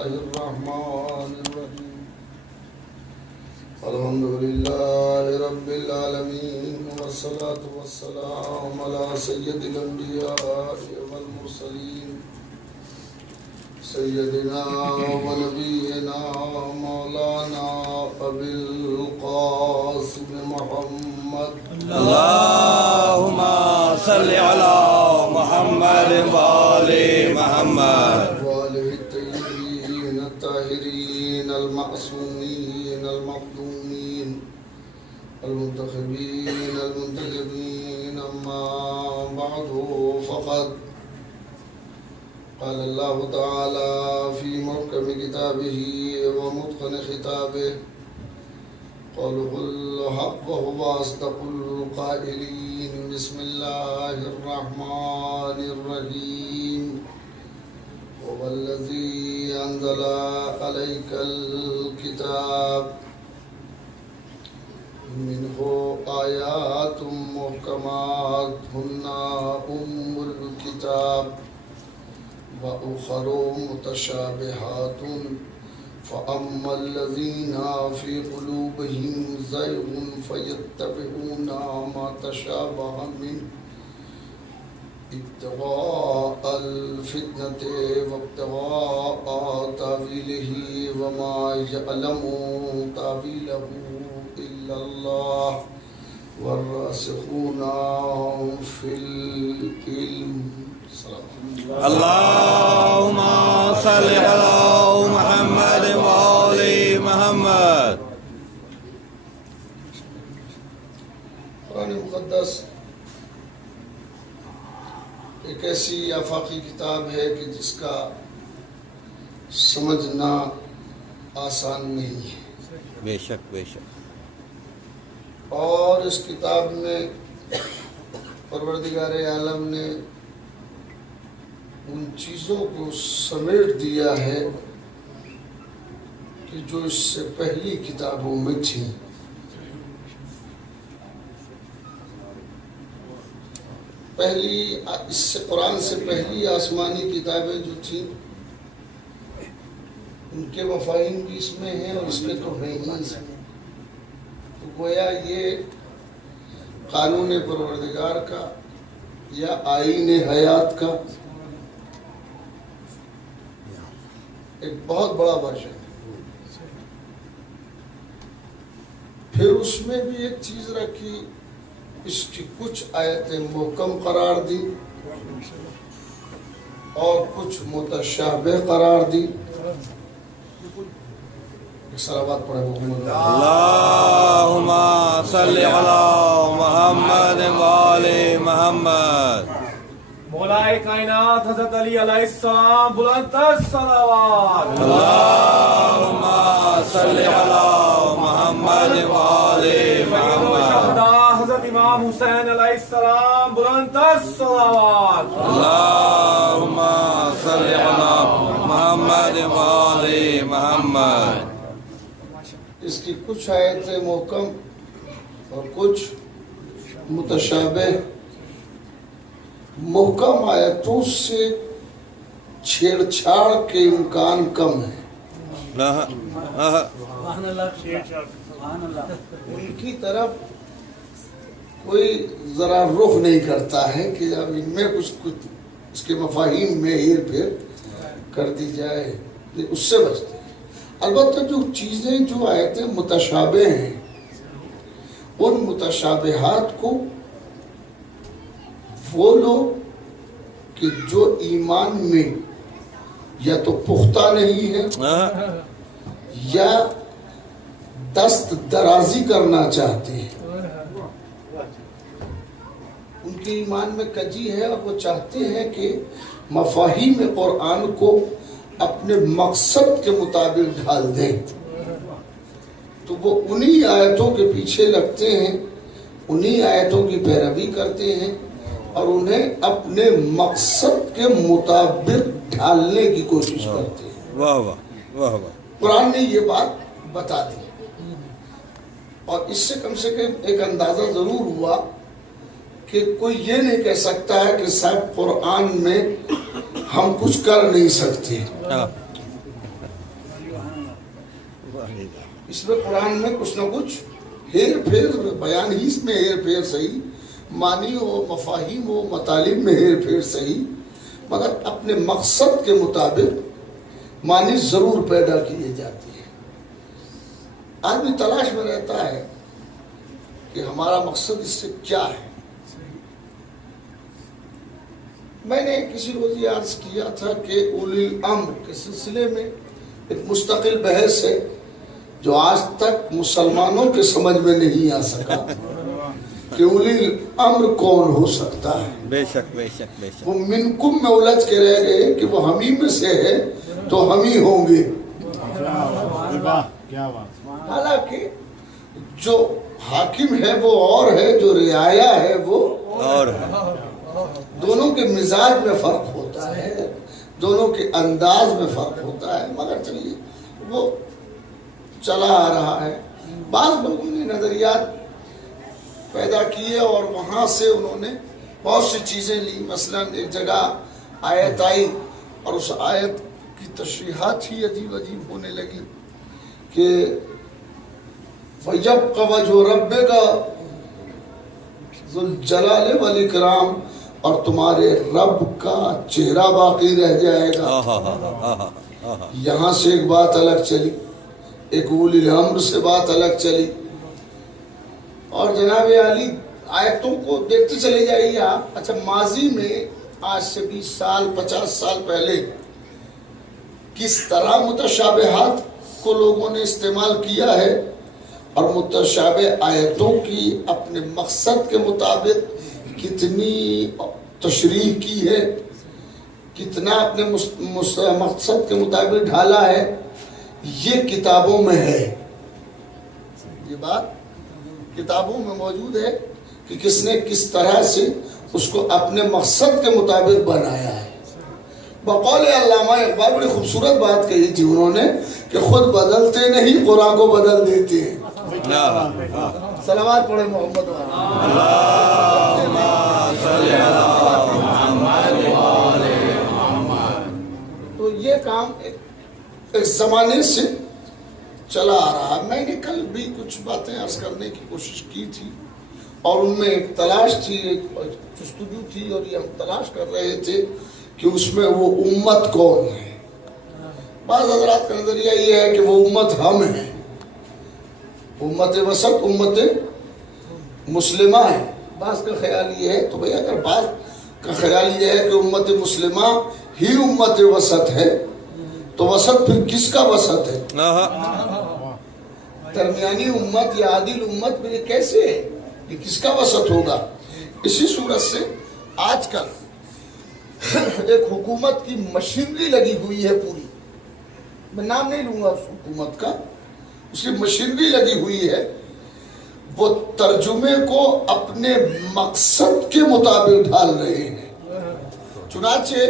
الله الرحمن الرحيم الحمد لله رب العالمين والصلاة والسلام على سيد الأنبياء والمرسلين سيدنا ونبينا مولانا أبي القاسم محمد اللهم صل على محمد وآل محمد وآله الطيبين الطاهرين المعصومين المخدومين المنتخبين المنتجبين أما بعد فقد قال الله تعالى في محكم كتابه ومتقن خطابه قوله الحق وهو أصدق القائلين بسم الله الرحمن الرحيم هو الذي أنزل عليك الكتاب منه آيات محكمات هن أم الكتاب وأخر متشابهات فأما الذين في قلوبهم زيغ فيتبعون ما تشابه منه ابتغاء الفتنة وابتغاء تأويله وما يعلم تأويله إلا الله والراسخون في العلم. اللهم صل على محمد وآل محمد. قرآن مقدس ایک ایسی آفاقی کتاب ہے کہ جس کا سمجھنا آسان نہیں ہے، بے شک بے شک. اور اس کتاب میں پروردگار عالم نے ان چیزوں کو سمیٹ دیا ہے کہ جو اس سے پہلی کتابوں میں تھیں. اس سے قرآن سے پہلی آسمانی کتابیں جو تھیں ان کے مفاہیم بھی اس میں ہیں اور اس کے تو ہیں ہی. تو گویا یہ قانون پروردگار کا یا آئین حیات کا ایک بہت بڑا ورژن ہے. پھر اس میں بھی ایک چیز رکھی، اس کی کچھ آیتیں محکم قرار دی اور کچھ متشابہ قرار دی. صلوات پڑھے محمد. اللهم صل على محمد وآل محمد. مولا کائنات حضرت علی علیہ السلام بلند الصلوات. اللهم صل على محمد وآل محمد. شہداء حضرت امام حسین علیہ السلام بلند الصلوات. اللهم صل على محمد وآل محمد. اس کی کچھ آیتیں محکم اور کچھ متشابہ. محکم آیتوں سے چھیڑ چھاڑ کے امکان کم ہے. ان کی طرف کوئی ذرا رخ نہیں کرتا ہے کہ اب ان میں کچھ اس کے مفاہیم میں ہیر پھیر کر دی جائے، اس سے بچتے ہیں. البتہ جو چیزیں جو آیتیں متشابہ ہیں ان متشابہات کو وہ لوگ کہ جو ایمان میں یا تو پختہ نہیں ہے یا دست درازی کرنا چاہتے ہیں. ان کے ایمان میں کجی ہے اور وہ چاہتے ہیں کہ مفاہیم قرآن کو اپنے مقصد کے مطابق ڈھال دیں، تو وہ انہی آیتوں کے پیچھے لگتے ہیں، انہی آیتوں کی پیروی کرتے ہیں اور انہیں اپنے مقصد کے مطابق ڈھالنے کی کوشش کرتے ہیں. واہ واہ واہ واہ. قرآن نے یہ بات بتا دی اور اس سے کم ایک اندازہ ضرور ہوا کہ کوئی یہ نہیں کہہ سکتا ہے کہ صاحب قرآن میں ہم کچھ کر نہیں سکتے. اس میں قرآن میں کچھ نہ کچھ ہیر پھیر بیان ہی اس میں ہیر پھیر صحیح، معنی ہو، مفاہیم ہو، مطالب میں ہیر پھیر صحیح، مگر اپنے مقصد کے مطابق معنی ضرور پیدا کیے جاتے ہیں۔ آدمی تلاش میں رہتا ہے کہ ہمارا مقصد اس سے کیا ہے۔ میں نے کسی روز یہ عرض کیا تھا کہ اولی الامر کے سلسلے میں ایک مستقل بحث ہے جو آج تک مسلمانوں کے سمجھ میں نہیں آ سکا کہ اولی الامر کون ہو سکتا ہے۔ بے شک بے شک بے شک۔ وہ منکم میں الجھ کے رہ گئے کہ وہ ہم ہی میں سے ہے تو ہم ہی ہوں گے، حالانکہ جو حاکم ہے وہ اور ہے، جو رعایا ہے وہ اور دونوں کے مزاج میں فرق ہوتا ہے، دونوں کے انداز میں فرق ہوتا ہے، مگر چلیے وہ چلا آ رہا ہے۔ بعض لوگوں نے نظریات پیدا کیے اور وہاں سے انہوں نے بہت سی چیزیں لی۔ مثلا ایک جگہ آیت آئی اور اس آیت کی تشریحات ہی عجیب عجیب ہونے لگی کہ وَيَبْقَ وَجْهُ رَبِّكَ ذُو الْجَلَالِ وَالْإِكْرَامِ، اور تمہارے رب کا چہرہ باقی رہ جائے گا۔ یہاں سے ایک بات الگ چلی، ایک اولی الامر سے بات الگ چلی، اور جناب علی آیتوں کو دیکھتے چلے جائیے آپ۔ اچھا، ماضی میں آج سے 20 سال 50 سال پہلے کس طرح متشابہات کو لوگوں نے استعمال کیا ہے اور متشابہ آیتوں کی اپنے مقصد کے مطابق کتنی تشریح کی ہے، کتنا اپنے مقصد کے مطابق ڈھالا ہے، یہ کتابوں میں ہے۔ یہ بات کتابوں میں موجود ہے کہ کس نے کس طرح سے اس کو اپنے مقصد کے مطابق بنایا ہے۔ بقول علامہ اقبال بڑی خوبصورت بات کہی تھی انہوں نے کہ خود بدلتے نہیں، قرآن کو بدل دیتے ہیں۔ صلوات پڑھے محمد تو یہ کام ایک زمانے سے چلا آ رہا ہے۔ میں نے کل بھی کچھ باتیں عرض کرنے کی کوشش کی تھی اور ان میں ایک تلاش تھی، ایک جستجو تھی، اور یہ ہم تلاش کر رہے تھے کہ اس میں وہ امت کون ہے۔ بعض حضرات کا نظریہ یہ ہے کہ وہ امت ہم ہیں، امت وسط، امت مسلمہ ہے۔ بعض کا خیال یہ ہے، تو بھئی اگر بعض کا خیال یہ ہے کہ امت مسلمہ ہی امت وسط ہے تو وسط پھر کس کا وسط ہے؟ درمیانی امت یا عادل امت میں یہ کیسے ہے؟ یہ کس کا وسط ہوگا؟ اسی صورت سے آج کل ایک حکومت کی مشینری لگی ہوئی ہے پوری، میں نام نہیں لوں گا اس حکومت کا، اس کی مشینری لگی ہوئی ہے، وہ ترجمے کو اپنے مقصد کے مطابق ڈھال رہے ہیں۔ چنانچہ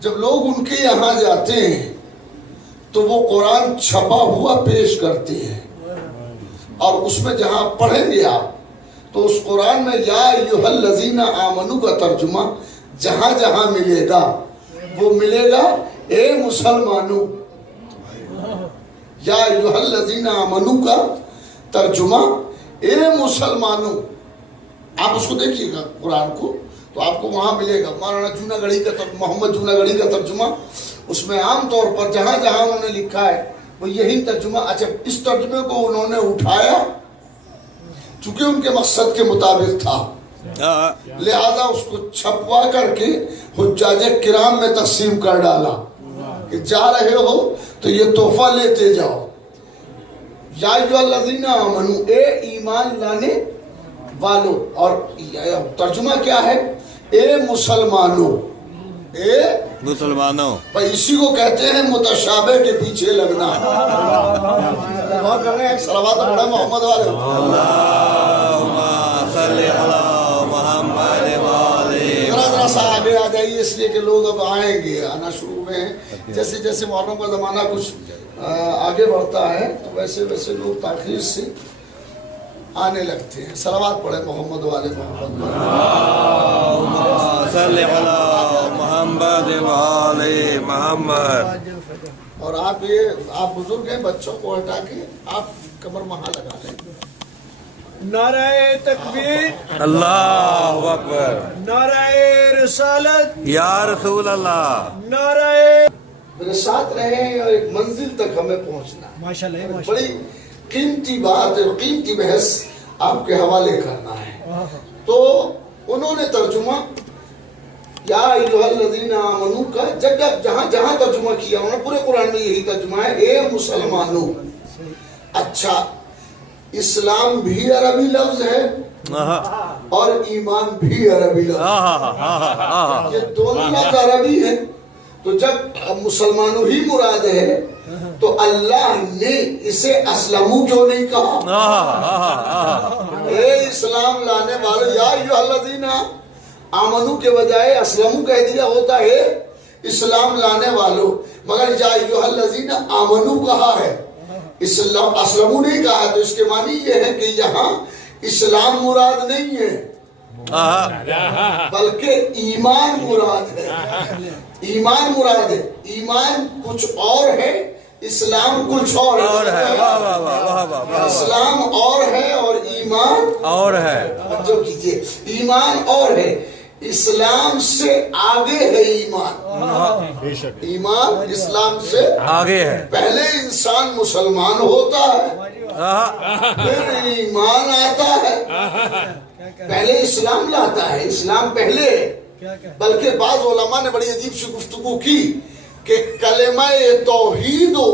جب لوگ ان کے یہاں جاتے ہیں تو وہ قرآن چھپا ہوا پیش کرتے ہیں، اور اس میں جہاں پڑھیں گے آپ تو اس قرآن میں یا ایھا الذین آمنو کا ترجمہ جہاں جہاں ملے گا وہ ملے گا اے مسلمانوں۔ یا ایھا الذین آمنو کا ترجمہ اے مسلمانوں، آپ اس کو دیکھیے گا قرآن کو تو آپ کو وہاں ملے گا مولانا جوناگڑھی کا محمد جوناگڑھی کا ترجمہ، اس میں عام طور پر جہاں جہاں انہوں نے لکھا ہے وہ یہی ترجمہ۔ اچھا، اس ترجمے کو انہوں نے اٹھایا چونکہ ان کے مقصد کے مطابق تھا، لہذا اس کو چھپوا کر کے حجاج کرام میں تقسیم کر ڈالا کہ جا رہے ہو تو یہ تحفہ لیتے جاؤ۔ یا ایھا الذین آمنو، اے ایمان لانے والو، اور ترجمہ کیا ہے؟ اے مسلمانوں، اے مسلمانوں۔ بھائی اسی کو کہتے ہیں متشابہ کے پیچھے لگنا۔ غور کر رہے ہیں، صلوات پڑھیں محمد والے۔ اللہم صلی علی محمد وآلہ۔ ذرا سا آگے آ جائیے، اس لیے کہ لوگ اب آئیں گے، آنا شروع میں ہیں۔ جیسے جیسے محرم کا زمانہ کچھ آگے بڑھتا ہے تو ویسے ویسے لوگ تاخیر سے آنے لگتے ہیں۔ صلوات پڑھیں محمد والے محمد۔ اللہم صلی علی محمد وآلہ محمد۔ اور آپ بزرگ ہیں، بچوں کو ہٹا کے آپ کمر وہاں لگا لیں. نعرہ تکبیر، اللہ اکبر، نعرہ رسالت، یا رسول اللہ. نعرہ. میرے ساتھ رہیں اور ایک منزل تک ہمیں پہنچنا ہے. ماشاءاللہ بڑی قیمتی بات ہے، قیمتی بحث آپ کے حوالے کرنا ہے. تو انہوں نے ترجمہ یا ایھا الذین آمنو کا جہاں جہاں ترجمہ کیا انہوں نے پورے قرآن میں یہی ترجمہ ہے، اے مسلمانوں. اچھا، اسلام بھی عربی لفظ ہے اور ایمان بھی عربی لفظ ہے. یہ دونوں لفظ عربی ہیں. تو جب مسلمانوں ہی مراد ہے تو اللہ نے اسے اسلمو کیوں نہیں کہا؟ اے اسلام لانے والے، یا ایھا الذین آمنو کے بجائے اسلمو کہہ دیا ہوتا ہے اسلام لانے والوں، مگر یا ایھا الذین آمنو کہا ہے، اسلمو نہیں کہا. تو اس کے معنی یہ ہے کہ یہاں اسلام مراد نہیں ہے بلکہ ایمان مراد ہے. ایمان مراد ہے. ایمان کچھ اور ہے، اسلام کچھ اور ہے. اسلام اور ہے اور ایمان اور ہے. توجہ کیجئے، ایمان اور ہے، اسلام سے آگے ہے ایمان. ایمان اسلام سے آگے ہے. پہلے انسان مسلمان ہوتا ہے پھر ایمان آتا ہے، پہلے اسلام لاتا ہے. اسلام پہلے ہے. بلکہ بعض علماء نے بڑی عجیب سی گفتگو کی کہ کلمہ توحید و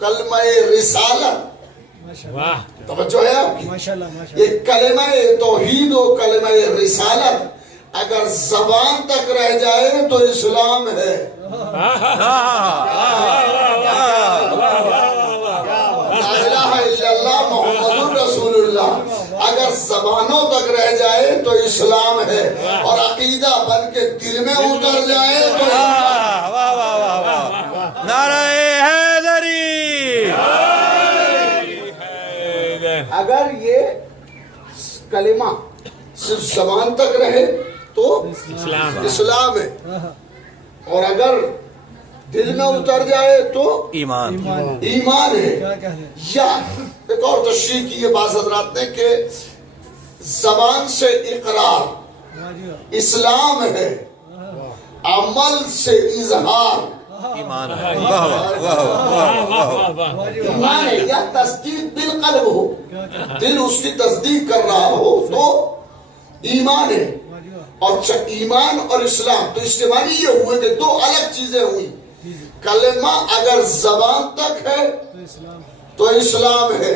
کلمہ رسالت، توجہ ہے آپ کی، یہ کلمہ توحید و کلمہ رسالت اگر زبان تک رہ جائے تو اسلام ہے. لا الہ الا اللہ محمد رسول اللہ اگر زبانوں تک رہ جائے تو اسلام ہے، اور عقیدہ بن کے دل میں اتر جائے تو نعرہ حیدری. اگر یہ کلمہ صرف زبان تک رہے تو اسلام ہے، اور اگر دل میں اتر جائے تو ایمان. ایمان ہے. یا ایک اور تشریح کی ہے بعض حضرات نے کہ زبان سے اقرار اسلام ہے، عمل سے اظہار ایمان ہے. ایمان ہے. یا تصدیق بالقلب ہو، دل اس کی تصدیق کر رہا ہو تو ایمان ہے. اور ایمان اور اسلام، تو اس کے معنی یہ ہوئے کہ دو الگ چیزیں ہوئی. کلمہ اگر زبان تک ہے تو اسلام ہے،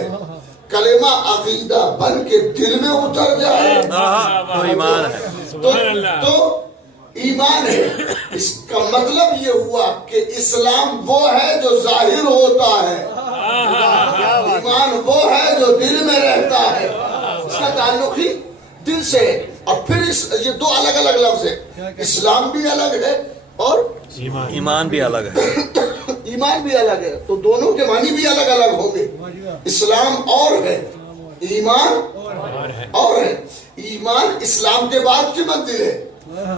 کلمہ عقیدہ بن کے دل میں اتر جائے تو ایمان ہے. تو ایمان ہے. اس کا مطلب یہ ہوا کہ اسلام وہ ہے جو ظاہر ہوتا ہے، ایمان وہ ہے جو دل میں رہتا ہے. اس کا تعلق ہی دل سے. اور پھر یہ دو الگ الگ لفظ ہیں، اسلام بھی الگ ہے اور ایمان بھی الگ ہے. ایمان بھی الگ ہے. تو دونوں کے معنی بھی الگ الگ ہوں گے. اسلام اور ہے، ایمان اور ہے. ایمان اسلام کے بعد کی منزل ہے.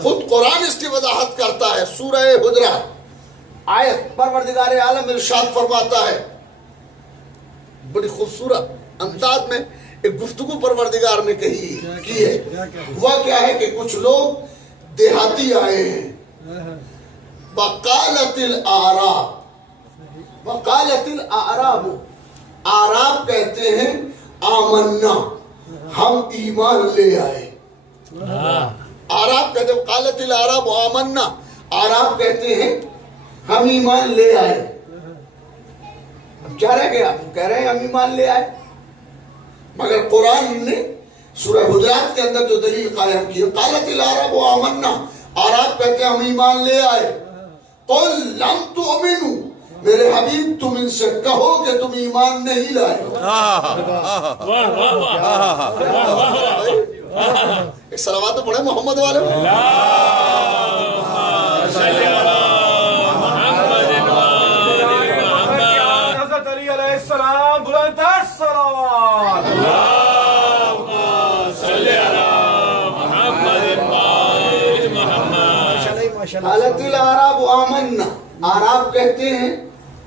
خود قرآن اس کی وضاحت کرتا ہے. سورہ حجرات آیت پروردگار عالم ارشاد فرماتا ہے، بڑی خوبصورت انداز میں ایک گفتگو پروردگار نے کی ہے. وہ کیا ہے کہ کچھ لوگ دیہاتی آئے ہیں. وقالت الاعراب، وقالت الاعراب، اعراب کہتے ہیں آمنا، ہم ایمان لے آئے. اعراب کہتے ہیں وقالت الاعراب آمنا، اعراب کہتے ہیں ہم ایمان لے آئے. اب کیا رہ گیا؟ کہہ رہے ہیں ہم ایمان لے آئے، مگر قرآن نے سورہ حجرات کے اندر جو دلیل قائم کی، قالت الاعراب آمنا، اعراب کہتے ہیں ہم ایمان لے آئے. قل لم تؤمنوا، میرے حبیب تم ان سے کہو کہ تم ایمان نہیں لائے. ایک صلوات تو پڑھے محمد والے. حضرت علی علیہ السلام بلند تر صلوات. قالت الاعراب آمنا، اعراب کہتے ہیں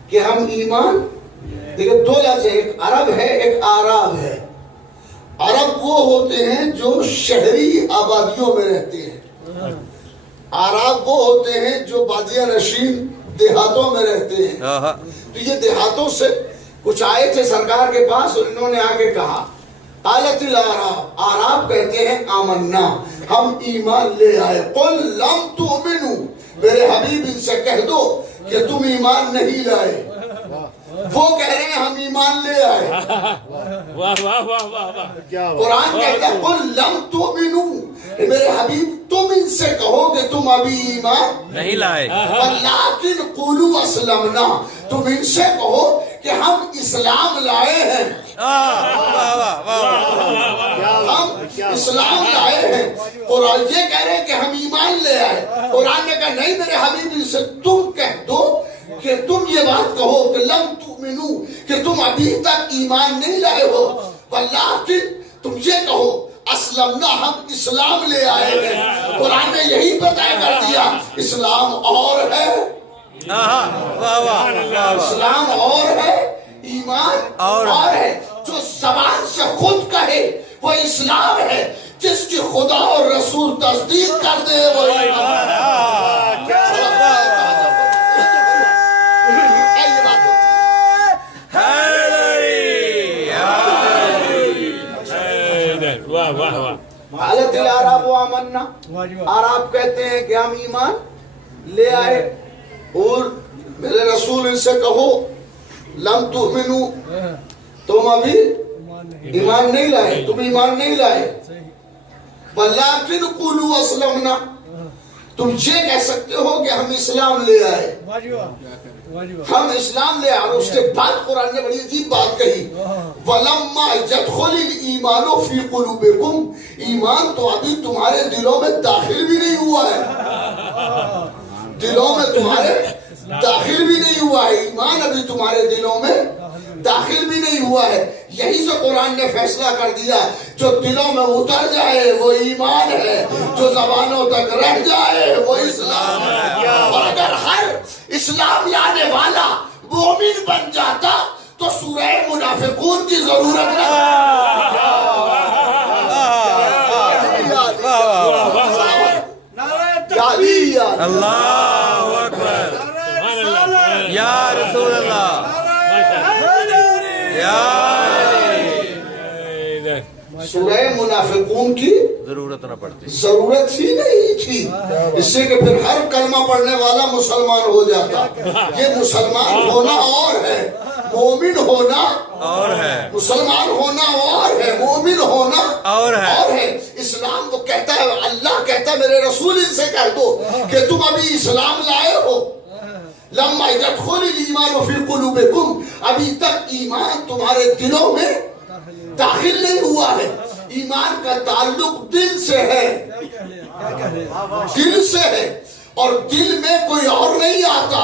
کہ ہم ایمان، دیکھیں دو لفظ ہے، ایک عرب ہے ایک آراب ہے۔ عرب وہ ہوتے ہیں جو شہری آبادیوں میں رہتے ہیں، آراب وہ ہوتے ہیں جو بادیہ نشین دیہاتوں میں رہتے ہیں۔ تو یہ دیہاتوں سے کچھ آئے تھے سرکار کے پاس اور انہوں نے آگے کہا قالت العراب، آراب کہتے ہیں آمنا، ہم ایمان لے آئے۔ قل لم تؤمنوا، میرے حبیب ان سے کہہ دو کہ تم ایمان نہیں لائے۔ وہ کہہ رہے ہیں ہم ایمان لے آئے۔ واہ واہ واہ واہ واہ، قرآن کہتا ہے قل لم تؤمنوا، میرے حبیب تم ان سے کہو کہ تم ابھی ایمان نہیں لائے، ولیکن قولوا اسلمنا، تم ان سے کہو کہ ہم اسلام لائے ہیں، ہم اسلام لائے ہیں۔ قرآن یہ کہہ رہے ہیں کہ ہم ایمان لے آئے۔ قرآن نے کہا نہیں میرے حبیب ان سے تم کہہ دو کہ تم یہ بات کہو کہ لم تؤمنوا، کہ تم ابھی تک ایمان نہیں لائے ہو، ولیکن تم یہ کہو اسلمنا، ہم اسلام لے آئے ہیں۔ قرآن نے یہی بتا کر دیا اسلام اور ہے، اسلام اور ہے، ایمان اور ہے۔ جو زبان سے خود کہے وہ اسلام ہے، جس کی خدا اور رسول تصدیق کر دے وہ ایمان ہے۔ واہ واہ واہ، حالت العراب آمنا، عرب کہتے ہیں کہ ہم ایمان لے آئے، اور میرے رسول ان سے کہو لم تؤمنوا، تم ابھی ایمان نہیں لائے، تم ایمان نہیں لائے، ولیکن قولوا اسلمنا، تم یہ کہہ سکتے ہو کہ ہم اسلام لے آئے، ہم اسلام لے آئے۔ اور اس کے بعد قرآن نے بڑی عجیب بات کہی وَلَمَّا يَدْخُلِ الْإِيمَانُ فِي قُلُوبِكُمْ، ایمان تو ابھی تمہارے دلوں میں داخل بھی نہیں ہوا ہے، دلوں میں تمہارے داخل بھی نہیں ہوا ہے، ایمان ابھی تمہارے دلوں میں داخل بھی نہیں ہوا ہے۔ یہی سے قرآن نے فیصلہ کر دیا جو دلوں میں اتر جائے وہ ایمان ہے، جو زبانوں تک رہ جائے وہ اسلام ہے۔ اور اگر ہر اسلام لانے والا مومن بن جاتا تو سورہ منافقون کی ضرورت نہ، اللہ اکبر، یا رسول اللہ، سورہ منافقون کی ضرورت نہ پڑتی، ضرورت ہی نہیں تھی، اس سے کہ پھر ہر کلمہ پڑھنے والا مسلمان ہو جاتا۔ یہ مسلمان ہونا اور ہے، مومن ہونا اور ہے، مسلمان ہونا اور ہے، مومن ہونا اور ہے۔ اسلام وہ کہتا ہے، اللہ کہتا ہے میرے رسول ان سے کہہ دو کہ تم ابھی اسلام لائے ہو، لما يدخل الایمان فی قلوبکم، ابھی تک ایمان تمہارے دلوں میں داخل نہیں ہوا ہے۔ ایمان کا تعلق دل سے ہے، دل سے ہے، اور دل میں کوئی اور نہیں آتا۔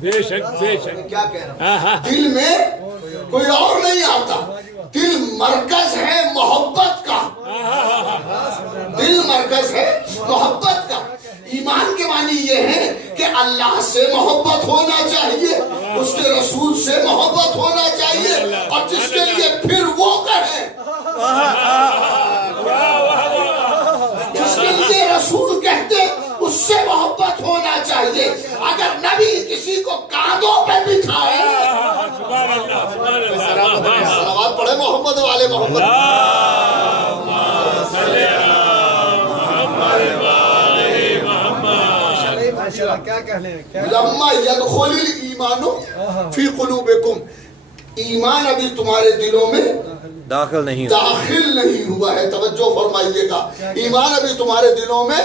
بے شک بے شک، کیا کہہ رہا ہوں، دل میں کوئی اور نہیں آتا۔ دل مرکز ہے محبت کا، دل مرکز ہے محبت کا۔ ایمان کے معنی یہ ہے کہ اللہ سے محبت ہونا چاہیے، اس کے رسول سے محبت ہونا چاہیے، اور جس کے لیے پھر وہ کہے، جس کے لیے رسول کہتے اس سے محبت ہونا چاہیے۔ اگر نبی کسی کو کاندھوں پہ بٹھائے، صلوات پڑھے محمد والے محمد، لما يدخل الایمان فی قلوبکم، ایمان ابھی تمہارے دلوں میں داخل نہیں ہوا ہے۔ توجہ فرمائیے گا، ایمان ابھی تمہارے دلوں میں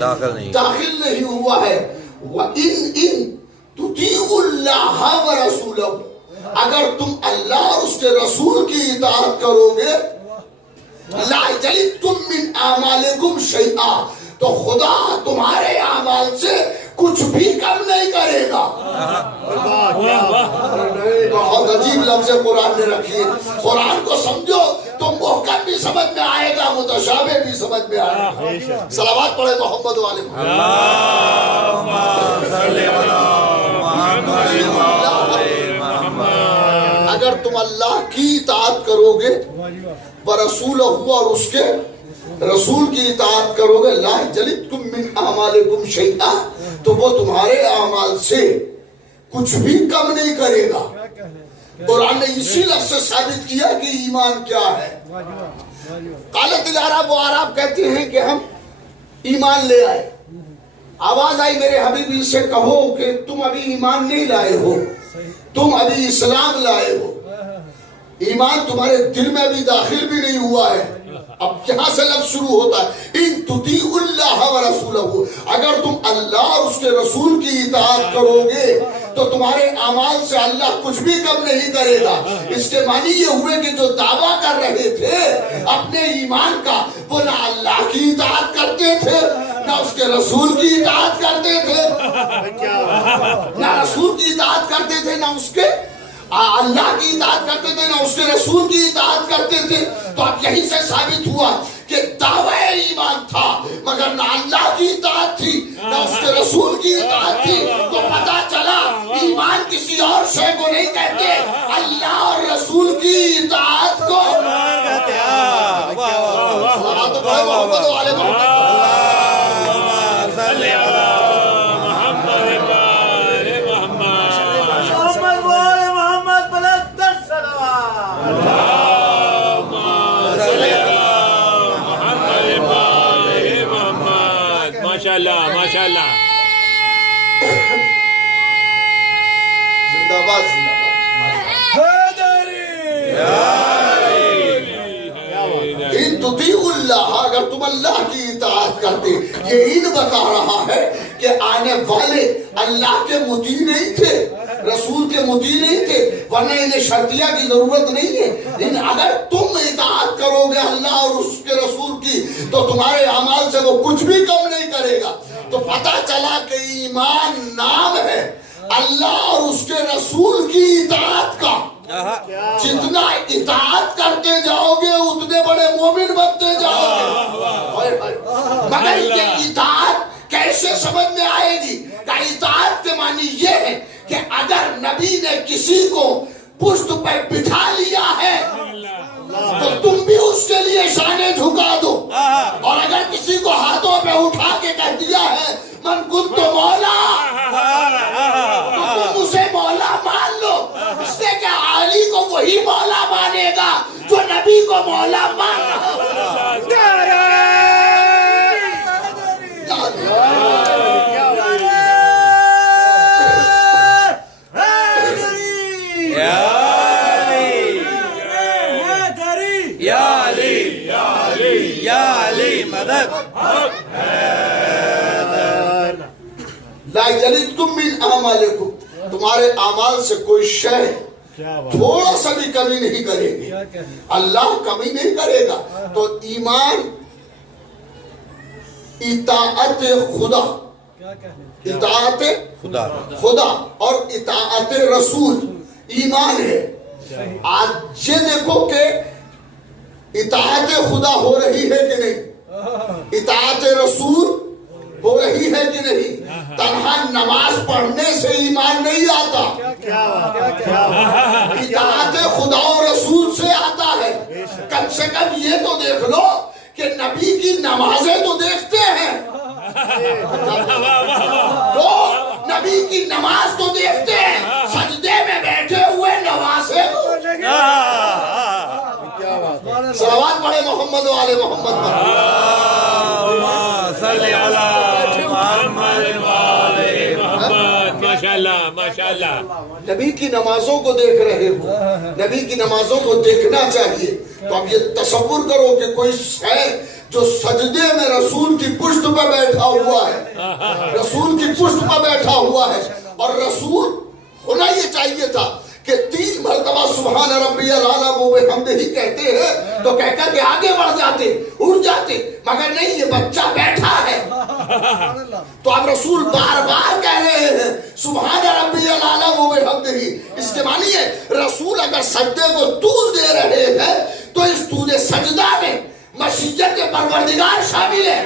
داخل نہیں ہوا ہے۔ وَإِن تُطِيعُوا اللَّهَ وَرَسُولَهُ، اگر تم اللہ اور اس کے رسول کی اطاعت کرو گے، لَا يَلِدْكُم مِّنْ أَعْمَالِكُمْ شَيْئًا، تو خدا تمہارے اعمال سے کچھ بھی کم نہیں کرے گا۔ بہت عجیب لفظ قرآن نے رکھی ہے، قرآن کو سمجھو تو محکم بھی سمجھ میں آئے گا، متشابہ بھی سمجھ میں آئے گا۔ صلوات پڑھے محمد والے محمد۔ اگر تم اللہ کی اطاعت کرو گے برسولہ اور اس کے رسول کی اطاعت کرو گے، لا یلدکم من اعمالکم شیئا، تو وہ تمہارے اعمال سے کچھ بھی کم نہیں کرے گا۔ قرآن نے اسی لفظ سے ثابت کیا کہ ایمان کیا ہے۔ قالت العرب، وہ عرب کہتے ہیں کہ ہم ایمان لے آئے۔ آواز آئی میرے حبیبی سے کہو کہ تم ابھی ایمان نہیں لائے ہو، تم ابھی اسلام لائے ہو، ایمان تمہارے دل میں بھی داخل بھی نہیں ہوا ہے۔ اب یہاں سے لفظ شروع ہوتا ہے، ان تطیعوا اللہ ورسولہ، اگر تم اللہ اور اس کے رسول کی اطاعت کرو گے تو تمہارے اعمال سے اللہ کچھ بھی کم نہیں کرے گا۔ اس کے معنی یہ ہوئے کہ جو دعویٰ کر رہے تھے اپنے ایمان کا، وہ نہ اللہ کی اطاعت کرتے تھے نہ اس کے رسول کی اطاعت کرتے تھے، نہ رسول کی اطاعت کرتے تھے نہ اس کے اللہ کی اطاعت کرتے تھے نہ اس کے رسول کی اطاعت کرتے تھے۔ تو اب یہیں سے ثابت ہوا کہ دعوی ایمان تھا مگر نہ اللہ کی اطاعت تھی نہ اس کے رسول کی اطاعت تھی۔ تو پتہ چلا ایمان کسی اور شے کو نہیں کہتے، اللہ اور رسول کی اطاعت کو۔ محمد والے محمد۔ ماشاءاللہ زندہ باد زندہ باد۔ ان تطیعوا اللہ، اگر تم اللہ کی اطاعت کرتے، یہ ان بتا رہا ہے کہ آنے والے اللہ کے مطیع نہیں تھے، رسول کے مطیع نہیں تھے، ورنہ انہیں شرطیہ کی ضرورت نہیں ہے۔ لیکن اگر تم اطاعت کرو گے اللہ اور اس کے رسول کی تو تمہارے اعمال سے وہ کچھ بھی کم نہیں کرے گا۔ تو پتہ چلا کہ ایمان نام ہے اللہ اور اس کے رسول کی اطاعت کا۔ جتنا اطاعت کرتے جاؤ گے اتنے بڑے مومن بنتے جاؤ گے۔ مگر یہ اطاعت کیسے سمجھ میں آئے گی؟ کہ اطاعت کے معنی یہ ہے کہ اگر نبی نے کسی کو پشت پہ بٹھا لیا ہے تو تم بھی اس کے لیے شانیں جھکا دو، اور اگر کسی کو ہاتھوں پہ اٹھا کے کہہ دیا ہے من کنت مولا، تو تم اسے مولا مان لو، اس نے کہ علی کو وہی مولا مانے گا جو نبی کو مولا مان رہا ہے۔ لا یلدکم من اعمالکم، تمہارے اعمال سے کوئی شے تھوڑا سا بھی کمی نہیں کرے گی، اللہ کمی نہیں کرے گا۔ تو ایمان اطاعت خدا، اطاعت خدا اور اطاعت رسول ایمان ہے۔ آج یہ دیکھو کہ اطاعت خدا ہو رہی ہے کہ نہیں، اطاعت رسول ہو رہی ہے کہ نہیں۔ تنہا نماز پڑھنے سے ایمان نہیں آتا، اطاعت خدا و رسول سے آتا ہے۔ کم سے کم یہ تو دیکھ لو کہ نبی کی نمازیں تو دیکھتے ہیں، لوگ نبی کی نماز تو دیکھتے ہیں، سجدے میں بیٹھے ہوئے نوازے۔ صلوات پڑھے محمد والے محمد پر۔ ماشاءاللہ نبی کی نمازوں کو دیکھ رہے ہو، نبی کی نمازوں کو دیکھنا چاہیے۔ تو اب یہ تصور کرو کہ کوئی شخص جو سجدے میں رسول کی پشت پہ بیٹھا ہوا ہے، رسول کی پشت پہ بیٹھا ہوا ہے، اور رسول ہونا یہ چاہیے تھا کہ 3 مرتبہ سبحان ربی الاعلیٰ وہ بحمدہ ہی کہتے ہیں تو کہہ کر کے آگے بڑھ جاتے، اٹھ جاتے، مگر نہیں، یہ بچہ بیٹھا ہے۔ تو اب رسول بار بار کہہ رہے ہیں سبحان ربی الاعلیٰ وہ بحمدہ ہی۔ اس کے معنی ہے رسول اگر سجدے کو طول دے رہے ہیں تو اس طول سجدہ میں مشیت پروردگار شامل ہے.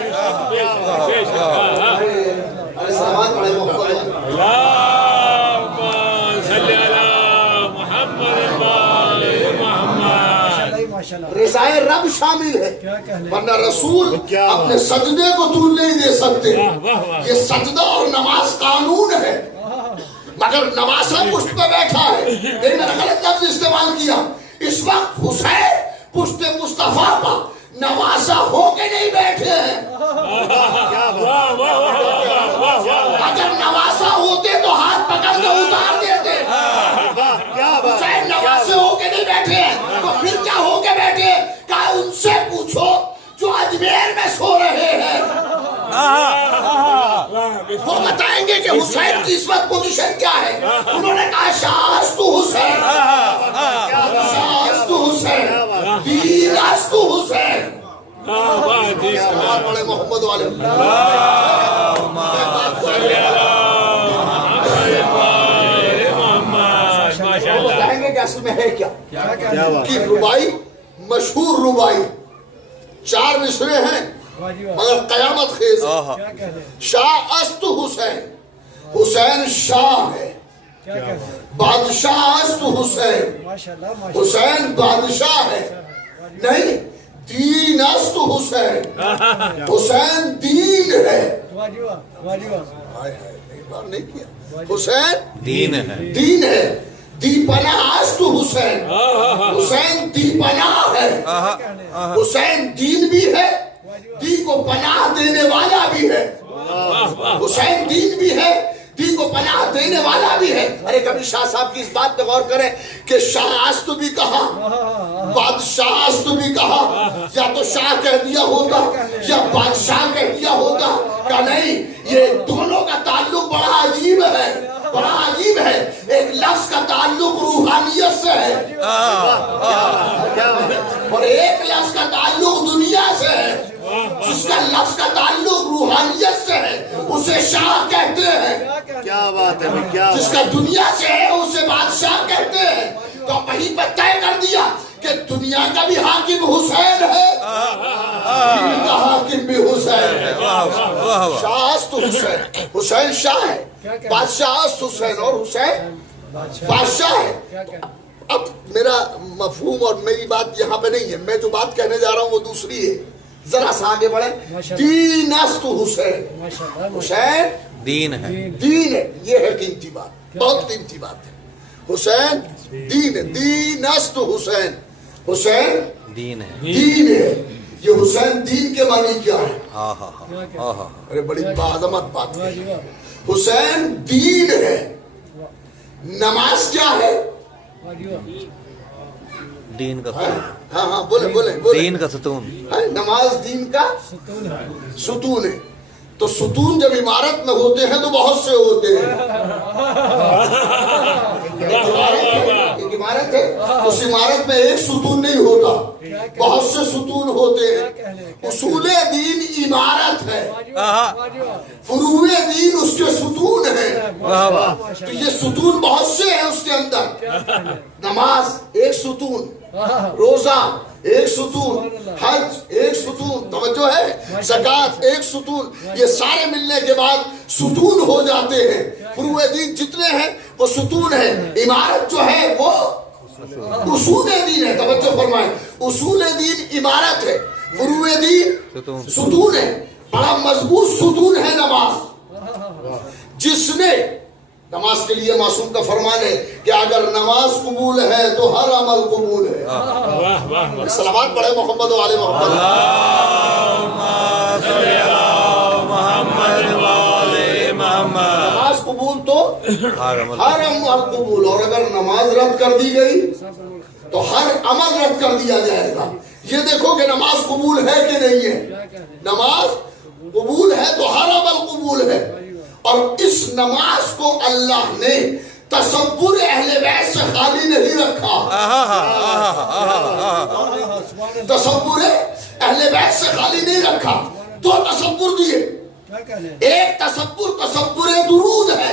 ارے سلام پڑھے محمد. اللهم صل على محمد محمد. رضائے رب شامل ہے. ورنہ رسول اپنے سجدے کو طول نہیں دے سکتے. یہ سجدہ اور نماز قانون ہے. مگر نواسا پشت پہ بیٹھا ہے. لیکن میں نے غلط لفظ استعمال کیا. اس وقت حسین پشت مصطفیٰ پر نواسا ہو کے نہیں بیٹھے ہیں. اگر نواسا ہوتے تو ہاتھ پکڑ کے اتار دیتے. حسین نواسے ہو کے نہیں بیٹھے ہیں تو پھر کیا ہو کے بیٹھے؟ کہا ان سے پوچھو جو اجمیر میں سو رہے ہیں. وہ بتائیں گے کہ حسین کی اس وقت پوزیشن کیا ہے. انہوں نے کہا شاہستو حسین، شاہستو حسین، دیرستو حسین. بڑے محمد والے بتائیں گے کہ اصل میں ہے کیا کہ ربائی، مشہور ربائی 4 مصرے ہیں مگر قیامت خیز ہے. شاہ است حسین، حسین شاہ ہے. بادشاہ است حسین، حسین بادشاہ ہے. نہیں، دین است حسین، حسین دین ہے. نہیں کیا. حسین دین ہے. دین ہے. دی پناہ است حسین، حسین دی پناہ ہے. حسین دین بھی ہے، دی کو پناہ دینے والا بھی ہے. حسین دین بھی ہے، دی کو پناہ دینے والا بھی ہے. ارے کبھی شاہ صاحب کی اس بات پہ غور کریں کہ شاہ است بھی کہا، بادشاہ است بھی کہا. یا تو شاہ کہہ دیا ہوتا یا بادشاہ کہہ دیا ہوتا. کہ نہیں، یہ دونوں کا تعلق بڑا عجیب ہے، بڑا عجیب ہے. ایک لفظ کا تعلق روحانیت سے ہے اور ایک لفظ کا تعلق دنیا سے ہے. جس کا لفظ کا تعلق روحانیت سے ہے اسے شاہ کہتے ہیں. کیا بات ہے، کیا جس کا دنیا سے ہے اسے بادشاہ کہتے ہیں. تو وہیں پر طے کر دیا کہ دنیا کا بھی حاکم حسین ہے، دین کا حاکم بھی حسین ہے. شاہ است حسین، حسین شاہ ہے. بادشاہ است حسین اور حسین بادشاہ ہے. اب میرا مفہوم اور میری بات یہاں پہ نہیں ہے. میں جو بات کہنے جا رہا ہوں وہ دوسری ہے. ذرا سا آگے بڑھیں. دین است حسین، حسین دین ہے. دین ہے. یہ ہے قیمتی بات، بہت قیمتی بات ہے. حسین دین ہے. دین است حسین، حسین دین ہے. دین ہے. یہ حسین دین کے معنی کیا ہے؟ آہا. ارے بڑی بعظمت بات ہے. حسین دین ہے. نماز کیا ہے؟ دین کا ہاں بولے بولے دین کا ستون. نماز دین کا ستون ہے. تو ستون جب عمارت میں ہوتے ہیں تو بہت سے ہوتے ہیں. ایک عمارت ہے، اس عمارت میں ایک ستون نہیں ہوتا، بہت سے ستون ہوتے ہیں. اصول دین عمارت ہے، فروع دین اس کے ستون ہیں. تو یہ ستون بہت سے ہیں اس کے اندر. نماز ایک ستون، روزہ ایک ستون، حج ایک ستون، توجہ ہے، زکوٰۃ ایک ستون. یہ سارے ملنے کے بعد ستون ہو جاتے ہیں. فروع دین جتنے ہیں وہ ستون ہیں. عمارت جو ہے وہ اصول دین ہے. توجہ فرمائیں، اصول دین عمارت ہے، فروع دین ستون ہے. بڑا مضبوط ستون ہے نماز. جس نے نماز کے لیے معصوم کا فرمان ہے کہ اگر نماز قبول ہے تو ہر عمل قبول ہے. صلوات پڑھے محمد والے محمد. نماز قبول تو ہر عمل قبول. اور اگر نماز رد کر دی گئی تو ہر عمل رد کر دیا جائے گا. یہ دیکھو کہ نماز قبول ہے کہ نہیں ہے. نماز قبول ہے تو ہر عمل قبول ہے. اور اس نماز کو اللہ نے تصور اہل بیت سے خالی نہیں رکھا. تصور اہل بیت سے خالی نہیں رکھا. 2 تصور دیے. ایک تصور درود ہے.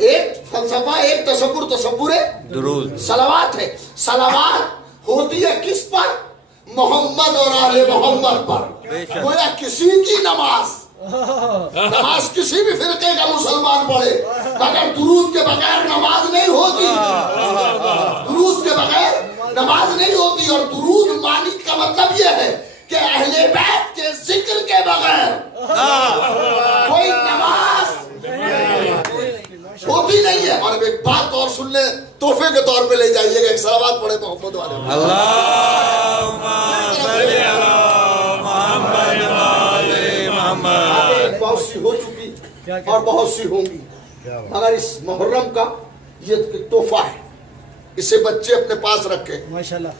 ایک فلسفہ، ایک تصور درود صلوات ہے. صلوات ہوتی ہے کس پر؟ محمد اور آل محمد پر. بے شک. گویا کسی کی نماز کسی بھی فرقے کا مسلمان پڑھے مگر درود کے بغیر نماز نہیں ہوتی. درود کے بغیر نماز نہیں ہوتی. اور درود معنی کا مطلب یہ ہے کہ اہل بیت کے ذکر کے بغیر کوئی نماز ہوتی نہیں ہے. اور ایک بات اور سن لیں، تحفے کے طور پہ لے جائیے گا، ایک صلوات پڑھے محمد والے. اللہم صلی علی محمد وآل محمد. بہت سی ہو چکی اور بہت سی ہوں گی، مگر اس محرم کا یہ تحفہ ہے، اسے بچے اپنے پاس رکھیں. ماشاءاللہ.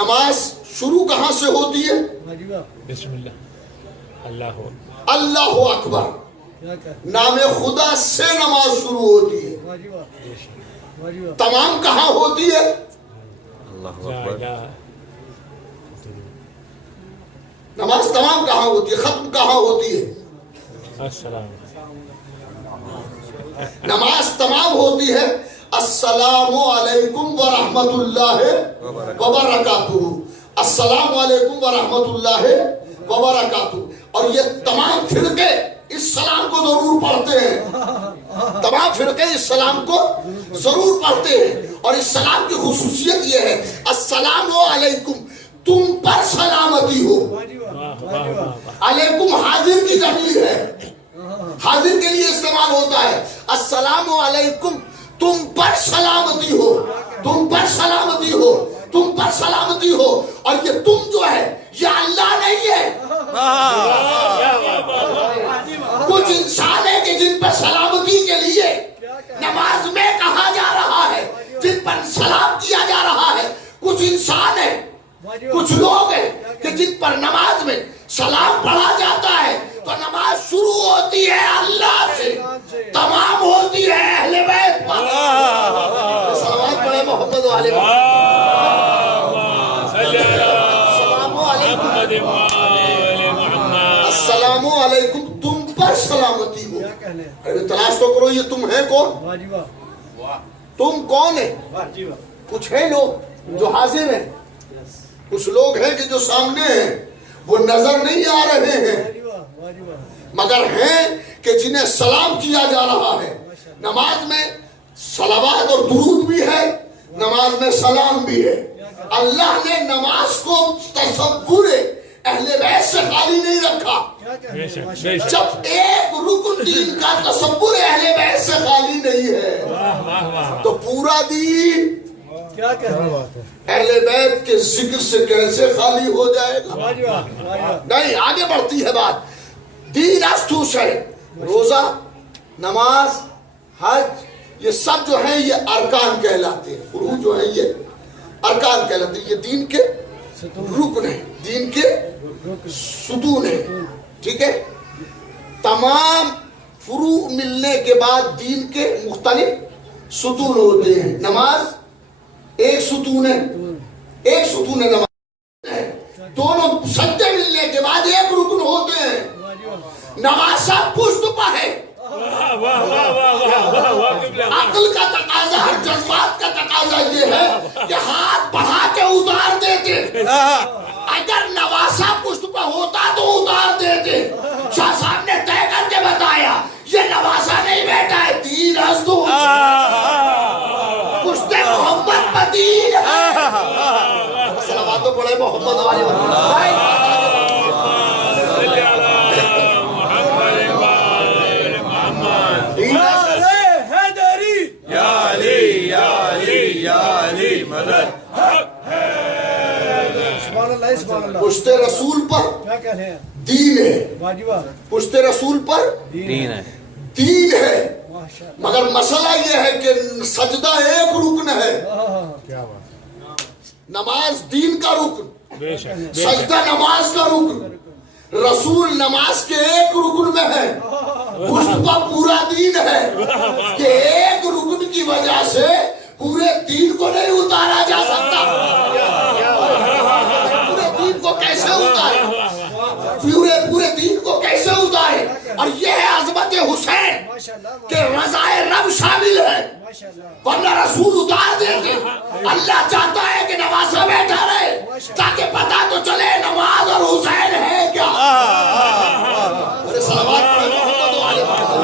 نماز شروع کہاں سے ہوتی ہے؟ بسم اللہ اللہ اللہ اکبر، نام خدا سے نماز شروع ہوتی ہے. تمام کہاں ہوتی ہے؟ اللہ لا اکبر. الہ نماز تمام کہاں ہوتی ہے؟ ختم کہاں ہوتی ہے؟ السلام. نماز تمام ہوتی ہے السلام علیکم ورحمۃ اللہ وبرکاتہ. السلام علیکم ورحمۃ اللہ وبرکاتہ. اور یہ تمام فرقے اس سلام کو ضرور پڑھتے ہیں. تمام فرقے اس سلام کو ضرور پڑھتے ہیں. اور اس سلام کی خصوصیت یہ ہے السلام علیکم، تم پر سلامتی ہو. علیکم حاضر کی ضمیر ہے، حاضر کے لیے استعمال ہوتا ہے. السلام علیکم، تم پر سلامتی ہو، تم پر سلامتی ہو، تم پر سلامتی ہو. اور یہ تم جو ہے یہ اللہ نہیں ہے، کچھ انسان ہے کہ جن پر سلامتی کے لیے نماز میں کہا جا رہا ہے، جن پر سلام کیا جا رہا ہے. کچھ انسان ہے، کچھ لوگ ہیں کہ جن پر نماز میں سلام پڑھا جاتا ہے تو نماز شروع ہوتی ہے اللہ سے، تمام ہوتی ہے اہل بیت پر. صلوات پڑھے محمد والے السلام علیکم، تم پر سلامتی ہو. ارے تلاش تو کرو یہ تم ہے کون؟ تم کون ہے؟ کچھ ہیں لوگ جو حاضر ہیں، کچھ لوگ ہیں کہ جو سامنے ہیں، وہ نظر نہیں آ رہے ہیں مگر ہیں کہ جنہیں سلام کیا جا رہا ہے. نماز میں صلوات اور درود بھی ہے، نماز میں سلام بھی ہے. اللہ نے نماز کو تصور اہل بیت سے خالی نہیں رکھا. جب ایک رکن دین کا تصور اہل بیت سے خالی نہیں ہے تو پورا دین اہل بیت کے ذکر سے کیسے خالی ہو جائے گا؟ نہیں، آگے بڑھتی ہے بات. دین استوس ہے، روزہ، نماز، حج، یہ سب جو ہیں یہ ارکان کہلاتے ہیں. فروع جو ہیں یہ ارکان کہلاتے ہیں، یہ دین کے رکن ہیں، دین کے ستون ہیں. ٹھیک ہے، تمام فروع ملنے کے بعد دین کے مختلف ستون ہوتے ہیں. نماز ایک ستون ہے، ایک ستون ہے نماز ہے. دونوں سجدے ملنے کے بعد ایک رکن ہوتے ہیں. نماز پشت پہ ہے. عقل کا تقاضا، جذبات کا تقاضا یہ ہے کہ ہاتھ بڑھا کے اتار دیتے. اگر نواسا پشت پہ ہوتا تو اتار دیتے. شاہ صاحب نے طے کر کے بتایا یہ نواسا نہیں بیٹا ہے، دین ہستو پشت محمد پر دین ہے. صلوات پڑھے محمد والی پشت رسول پر دین ہے، پشت رسول پر دین ہے. دین ہے. مگر مسئلہ یہ ہے کہ سجدہ ایک رکن ہے. نماز دین کا رکن، سجدہ نماز کا رکن. رسول نماز کے ایک رکن میں ہے، پشت پر پورا دین ہے. یہ ایک رکن کی وجہ سے پورے دین کو نہیں اتارا جا سکتا. پورے دین کو کیسے اتارے؟ پورے دین کو کیسے اتارے؟ اور یہ ہے عظمت حسین. کہ رضائے رب شامل ہے، ورنہ رسول اتار دیتے۔ اللہ چاہتا ہے کہ نواسہ بیٹھا رہے تاکہ پتہ تو چلے نماز اور حسین ہے کیا۔ ارے صلوات پڑھے محمد و آل محمد۔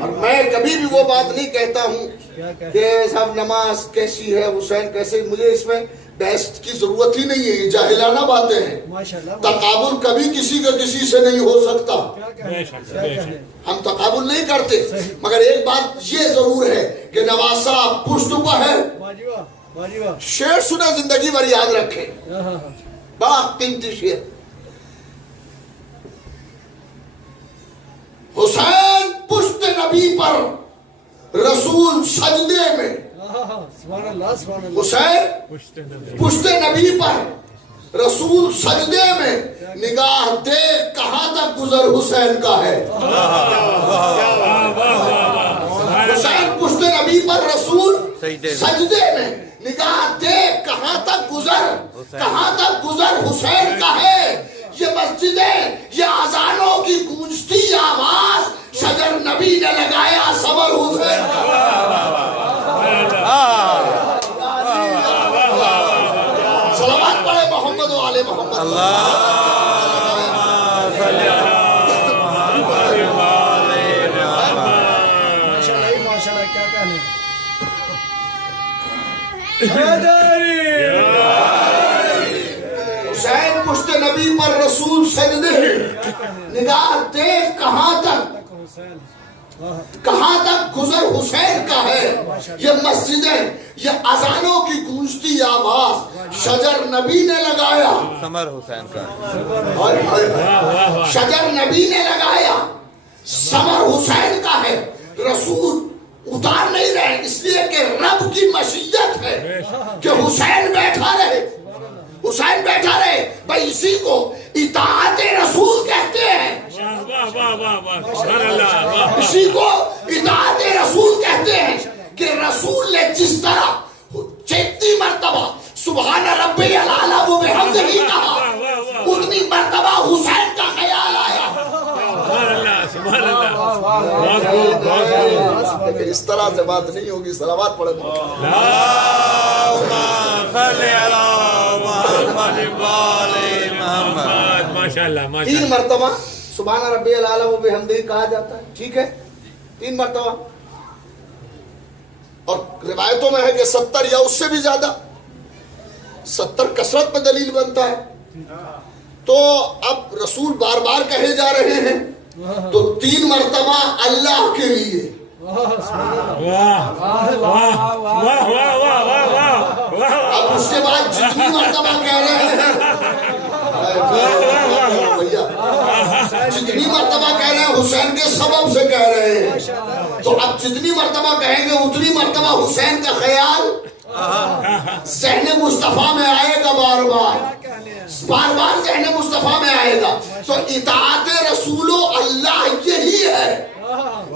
اور میں کبھی بھی وہ بات نہیں کہتا ہوں کہ صاحب نماز کیسی ہے، حسین کیسے، مجھے اس میں بحث کی ضرورت ہی نہیں ہے، یہ جاہلانہ باتیں ہیں۔ تقابل کبھی کسی کا کسی سے نہیں ہو سکتا، ہم تقابل نہیں کرتے، مگر ایک بات یہ ضرور ہے کہ نواسہ پشت پہ ہے۔ شعر سنا زندگی بھر یاد رکھے، بڑا قیمتی شعر۔ حسین پشت نبی پر رسول سجدے میں، حسین پشت نبی پر رسول سجدے میں، نگاہ دیکھ کہاں تک گزر حسین کا ہے۔ حسین پشت نبی پر رسول سجدے میں، نگاہ دیکھ کہاں تک گزر حسین کا ہے۔ یہ مسجدیں، یہ اذانوں کی گونجتی آواز، شجر نبی نے لگایا صبر حسین کا۔ صلوات پڑھے محمد و آل محمد۔ حسین پشت نبی پر رسول سجدے، نگاہ دیکھ کہاں تک گزر حسین کا ہے۔ یہ مسجدیں، یہ اذانوں کی گونجتی آواز، شجر نبی نے لگایا ثمر حسین کا، شجر نبی نے لگایا ثمر حسین کا ہے۔ رسول اتار نہیں رہے اس لیے کہ رب کی مشیت ہے کہ حسین بیٹھا رہے، حسین بیٹھا رہے۔ بھائی اسی کو اطاعت رسول کہتے ہیں، اسی کو اطاعت رسول کہتے ہیں کہ رسول نے جس طرح جتنی مرتبہ سبحان ربی الاعلی و بحمدہ کہا، اتنی مرتبہ حسین کا خیال آیا۔ لیکن اس طرح سے بات نہیں ہوگی، صلوات پڑھے تین مرتبہ سبحان ربی الاعلی و بحمدہ کہا جاتا ہے، ٹھیک ہے، 3 مرتبہ، اور روایتوں میں ہے کہ 70 یا اس سے بھی زیادہ، 70 کثرت پہ دلیل بنتا ہے۔ تو اب رسول بار بار کہے جا رہے ہیں تو 3 مرتبہ اللہ کے لیے، اب اس کے بعد جتنی مرتبہ کہہ رہے ہیں، جتنی مرتبہ کہہ رہے ہیں حسین کے سبب سے کہہ رہے ہیں، تو اب جتنی مرتبہ کہیں گے اتنی مرتبہ حسین کا خیال ذہن مصطفیٰ میں آئے گا، بار بار ذہن مصطفیٰ میں آئے گا۔ تو اطاعت رسول اللہ یہی ہے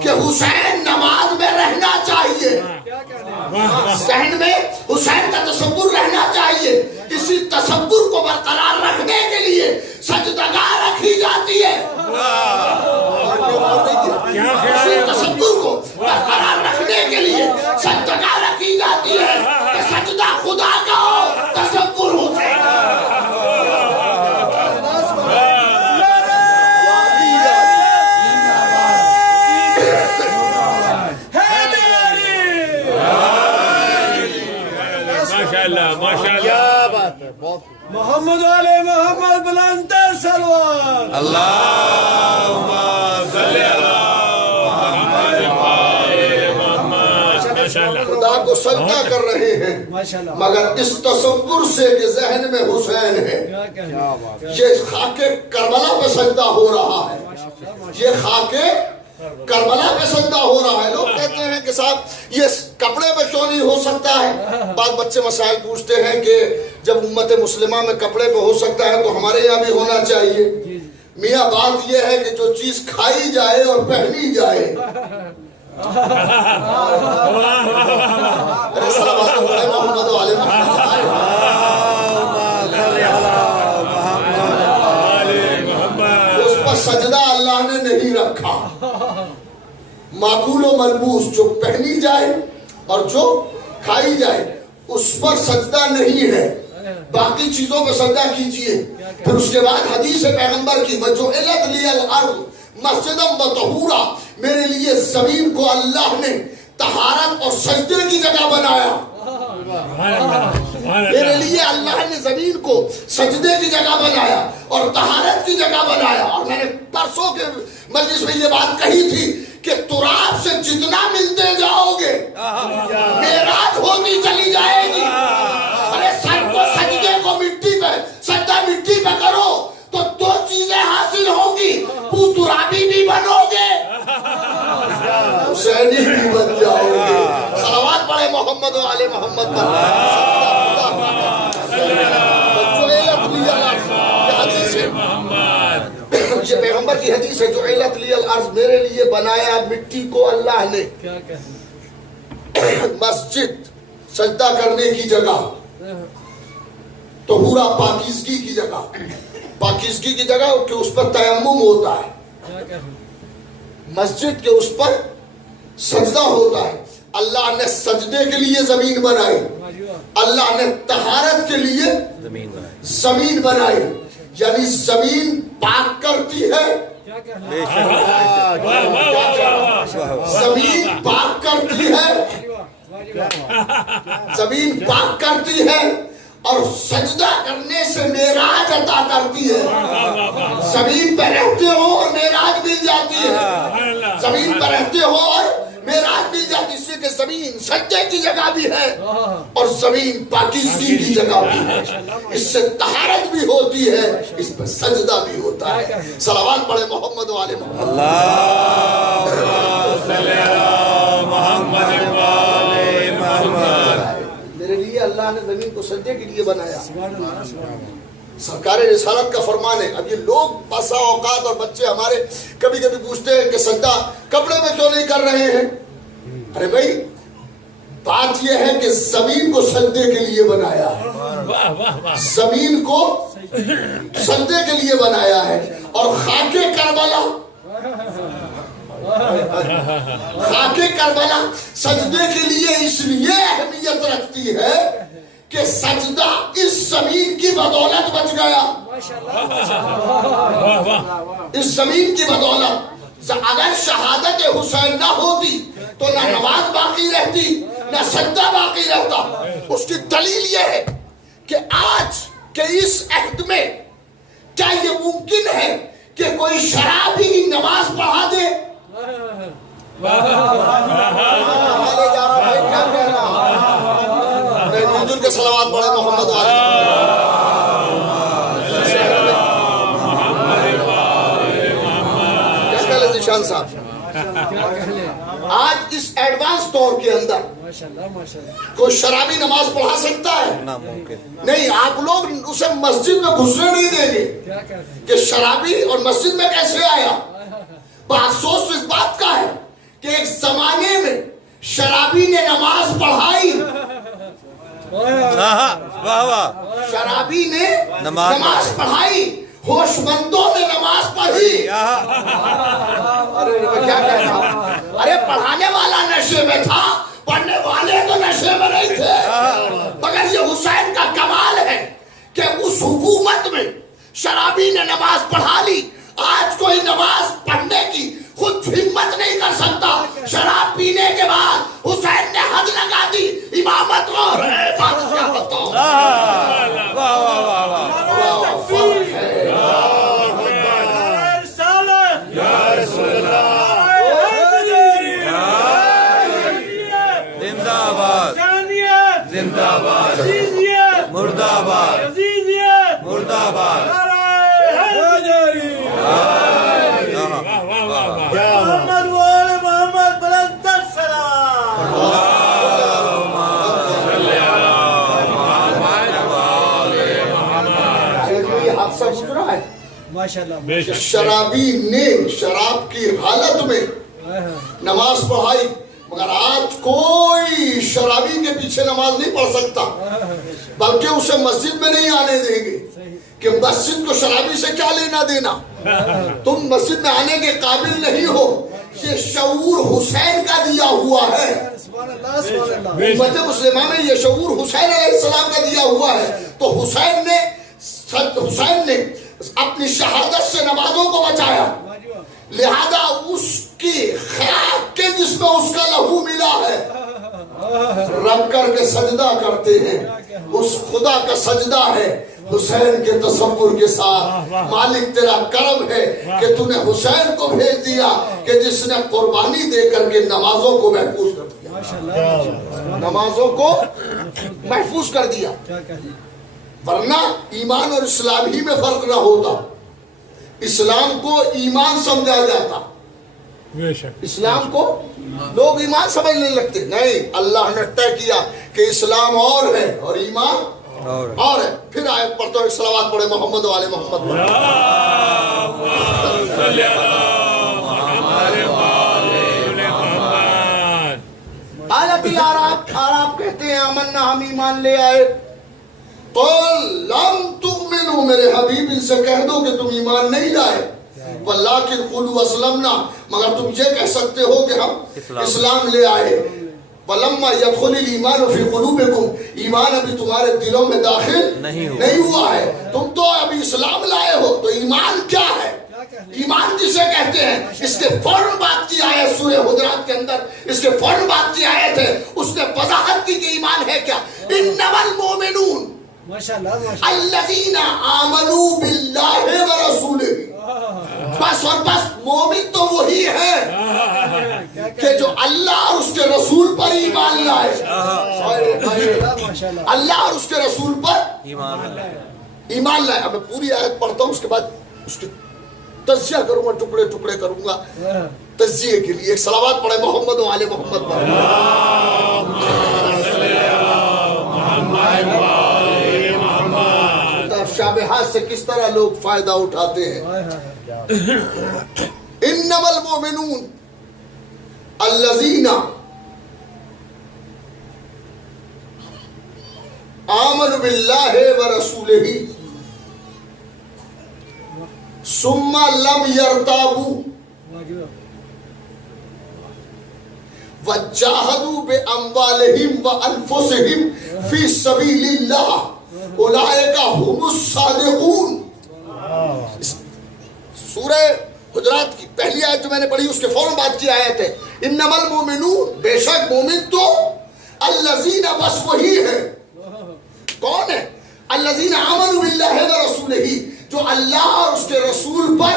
کہ حسین نماز میں رہنا چاہیے، ذہن میں حسین کا تصور رہنا چاہیے۔ اسی تصور کو برقرار رکھنے کے لیے سجدگاہ رکھی جاتی ہے، اسی تصور کو برقرار رکھنے کے لیے سجدگاہ رکھی جاتی ہے کہ سجدہ خدا کا ہو، تصور حسین کا۔ محمد علیہ محمد بلند سلوات، اللہم صلی اللہ خدا کو سجدہ کر رہے ہیں، مگر اس تصور سے کہ ذہن میں حسین ہے، یہ خاک کربلا پہ سجدہ ہو رہا ہے، یہ خاک کربلا پہ سجدہ ہو رہا ہے۔ لوگ کہتے ہیں کہ صاحب یہ کپڑے پہ کیوں نہیں ہو سکتا ہے؟ بعض بچے مسائل پوچھتے ہیں کہ جب امت مسلمہ میں کپڑے پہ ہو سکتا ہے تو ہمارے یہاں بھی ہونا چاہیے۔ میاں بات یہ ہے کہ جو چیز کھائی جائے اور پہنی جائے، ارے صلوات محمد و آل محمد۔ پر سجدہ اللہ نے نہیں رکھا. معقول و ملبوس جو پہنی جائے اور جو کھائی جائے اس پر سجدہ نہیں ہے. باقی چیزوں پہ سجدہ کیجئے. پھر اس کے بعد حدیث پیغمبر کی وَجُعِلَتْ لِيَ الْأَرْضُ مَسْجِدًا وَطَہُورًا, میرے لیے زمین کو اللہ نے طہارت اور سجدے کی جگہ بنایا. میرے لیے اللہ نے زمین کو سجدے کی جگہ بنایا اور طہارت کی جگہ بنایا. اور میں نے پرسوں کے مجلس میں یہ بات کہی تھی کہ تراب سے جتنا ملتے جاؤ گے معراج ہوتی چلی جائے گی. ارے سر کو سجدے کو مٹی پہ, سجدہ مٹی پہ کرو تو دو چیزیں حاصل ہوں گی, تو ترابی بھی بنو گے, حسینی بھی بن جاؤ گے. صلوات پڑھے محمد و آل محمد پر. یہ پیغمبر کی حدیث ہے, جو علت لی الارض, میرے لیے بنایا مٹی کو اللہ نے مسجد سجدہ کرنے کی جگہ, طہورا پاکیزگی کی جگہ. پاکیزگی کی جگہ کہ اس پر تیمم ہوتا ہے, مسجد کے اس پر سجدہ ہوتا ہے. اللہ نے سجدے کے لیے زمین بنائی, اللہ نے طہارت کے لیے زمین بنائی. یعنی زمین پاک کرتی ہے, زمین پاک کرتی ہے, زمین پاک کرتی ہے اور سجدہ کرنے سے معراج عطا کرتی ہے. زمین پہ رہتے ہو اور معراج مل جاتی ہے, زمین پہ رہتے ہو اور معراج مل جاتی ہے. اس لیے کہ زمین سجدے کی جگہ بھی ہے اور زمین پاکیزگی کی جگہ بھی ہے. اس سے طہارت بھی ہوتی ہے, اس پر سجدہ بھی ہوتا ہے. صلوات پڑھے محمد و آل محمد. میرے لیے اللہ نے زمین کو سجدے کے لیے بنایا. سرکار رسالت کا فرمان ہے. اب یہ لوگ بسا اوقات اور بچے ہمارے کبھی کبھی پوچھتے ہیں کہ سجدہ کپڑے میں کیوں نہیں کر رہے ہیں. ارے بھائی بات یہ ہے کہ زمین کو سجدے کے لیے بنایا ہے, زمین کو سجدے کے لیے بنایا ہے. اور خاک کربلا, خاک کربلا سجدے کے لیے اس لیے اہمیت رکھتی ہے کہ سجدہ اس زمین کی بدولت بچ گیا. اس زمین کی بدولت. اگر شہادت حسین نہ ہوتی تو نہ نماز باقی رہتی نہ سجدہ باقی رہتا. اس کی دلیل یہ ہے کہ آج کے اس عہد میں کیا یہ ممکن ہے کہ کوئی شرابی نماز پڑھا دے؟ کے صلوات پڑھے محمد ذیشان صاحب. آج اس ایڈوانس دور کے اندر کوئی شرابی نماز پڑھا سکتا ہے؟ نہیں. آپ لوگ اسے مسجد میں گھسنے نہیں دیں گے کہ شرابی اور مسجد میں کیسے آیا. افسوس اس بات کا ہے کہ ایک زمانے میں شرابی نے نماز پڑھائی, شرابی نے نماز پڑھائی, ہوش مندوں نے نماز پڑھی. ارے کیا کہتا ہوں, ارے پڑھانے والا نشے میں تھا, پڑھنے والے تو نشے میں نہیں تھے. مگر یہ حسین کا کمال ہے کہ اس حکومت میں شرابی نے نماز پڑھا لی. آج کوئی نماز پڑھنے کی خود ہمت نہیں کر سکتا. شراب پینے کے بعد حسین نے حد لگا دی امامت اور زندہ باد مردہ باد مردہ باد. محمد بلند السلام. حادثہ گزرا ہے شرابی نے شراب کی حالت میں نماز پڑھائی. مگر آج کوئی شرابی کے پیچھے نماز نہیں پڑھ سکتا, بلکہ اسے مسجد میں نہیں آنے دیں گے کہ مسجد کو شرابی سے کیا لینا دینا. تم مسجد میں آنے کے قابل نہیں ہو، یہ شعور حسین کا دیا ہوا ہے۔ امت مسلمہ میں یہ شعور حسین علیہ السلام کا دیا ہوا ہے۔ تو حسین نے اپنی شہادت سے نمازوں کو بچایا، لہذا اس کی خاک کے جس میں اس کا لہو ملا ہے رب کر کے سجدہ کرتے ہیں۔ اس خدا کا سجدہ ہے حسین کے تصور کے ساتھ۔ مالک تیرا کرم ہے کہ تو نے حسین کو بھیج دیا کہ جس نے قربانی دے کر کے نمازوں کو محفوظ کر دیا، نمازوں کو محفوظ کر دیا، ورنہ ایمان اور اسلام ہی میں فرق نہ ہوتا۔ اسلام کو ایمان سمجھا جاتا، اسلام کو لوگ ایمان سمجھنے لگتے، نہیں، اللہ نے طے کیا کہ اسلام اور ہے اور ایمان اور ہے۔ پھر آیت پڑھتا ہوں، ایک صلوات پڑھے محمد والے محمد پر۔ آیت العراب کہتے ہیں آمنا، ہم ایمان لے آئے۔ قل لم تؤمنوا، میرے حبیب ان سے کہہ دو کہ تم ایمان نہیں لائے، ولیکن قولوا اسلمنا، مگر تم یہ کہہ سکتے ہو کہ ہم اسلام لے آئے۔ ولما يدخل الايمان في قلوبكم، ایمان ابھی تمہارے دلوں میں داخل نہیں ہوا ہے، تم تو ابھی اسلام لائے ہو، تو ایمان کیا ہے؟ ایمان جسے کہتے ہیں، اس کے فوراً بات کی آیت سورہ حجرات کے اندر، اس کے فوراً بات کی آیت ہے، اس نے وضاحت کی کہ ایمان ہے کیا۔ انما المؤمنون الذین آمنوا باللہ ورسولہ، بس اور بس مومن تو وہی ہے کہ جو اللہ اور اس کے رسول پر ایمان لائے، اللہ اور اس کے رسول پر ایمان لائے۔ اب میں پوری آیت پڑھتا ہوں، اس کے بعد اس کے تجزیہ کروں گا، ٹکڑے ٹکڑے کروں گا تجزیے کے لیے۔ ایک صلوات پڑھے محمد و آل محمد پر۔ متشابہات سے کس طرح لوگ فائدہ اٹھاتے ہیں۔ انما المؤمنون الذین آمنوا باللہ ورسولہ ثم لم يرتابوا وجاہدوا باموالہم وانفسہم فی سبیل اللہ اولئک ھم الصادقون۔ سورہ حجرات کی پہلی آیت جو میں نے پڑھی اس کے فوراً بعد کی آیت ہے، انما المؤمنون، بے شک مومن تو الذین، بس وہی ہے، کون ہے؟ الذین آمنوا باللہ ورسولہ، جو اللہ اور اس کے رسول پر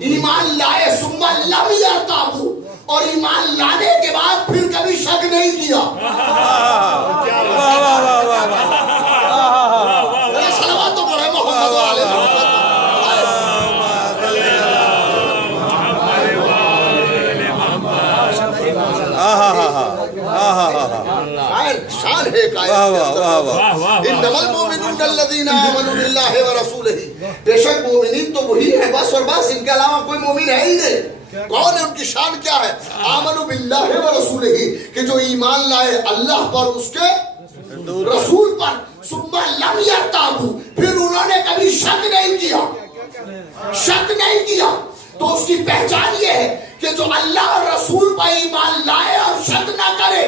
ایمان لائے، ثم لم یرتابوا، اور ایمان لانے کے بعد پھر کبھی شک نہیں کیا۔ صلوات تو پڑھے محمد والے محمد۔ شان ہے انما المؤمنون الذین آمنوا باللہ ورسولہ، بے شک مومنین تو وہی ہے، بس اور بس، ان کے علاوہ کوئی مومن ہے ہی نہیں۔ کون ہے؟ ان کی شان کیا ہے؟ آمنوا باللہ ورسولہ، کہ جو ایمان لائے اللہ پر، اس کے رسول پر، ثم لم یرتابوا، پھر انہوں نے کبھی شک نہیں کیا، شک نہیں کیا۔ تو اس کی پہچان یہ ہے کہ جو اللہ اور رسول پر ایمان لائے اور شک نہ کرے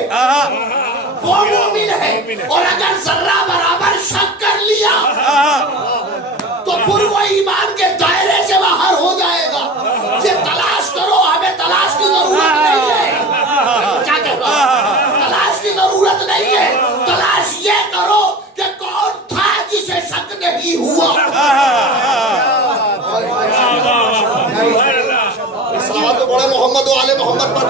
وہ مومن ہے، اور اگر ذرہ برابر شک کر لیا تو پھر وہ ایمان کے دائرے سے باہر ہو جائے گا۔ یہ تلاش کرو، ہمیں تلاش کی ضرورت نہیں ہے، کیا کہہ رہا ہوں؟ تلاش کی ضرورت نہیں ہے، تلاش یہ کرو کہ کون تھا جسے شک نہیں ہوا۔ صلوات پڑھے محمد و آل محمد پر۔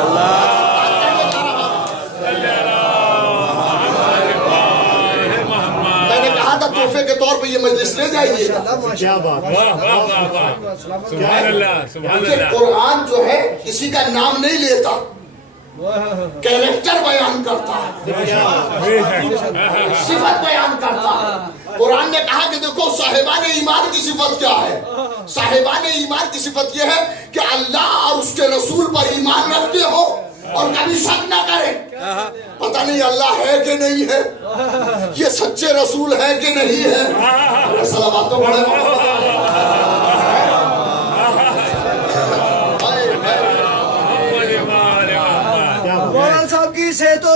میں نے کہا تھا تحفے کے طور پہ یہ مجلس لے جائیے۔ کیا بات، سبحان اللہ، سبحان اللہ۔ قرآن جو ہے کسی کا نام نہیں لیتا، کیریکٹر بیان کرتا ہے، صفت بیان کرتا ہے۔ قرآن نے کہا کہ دیکھو صاحبان ایمان کی صفت کیا ہے؟ صاحبان ایمان کی صفت یہ ہے کہ اللہ اور اس کے رسول پر ایمان رکھتے ہو اور کبھی شک نہ کرے، پتہ نہیں اللہ ہے کہ نہیں ہے، یہ سچے رسول ہے کہ نہیں ہے۔ صلوات پڑھے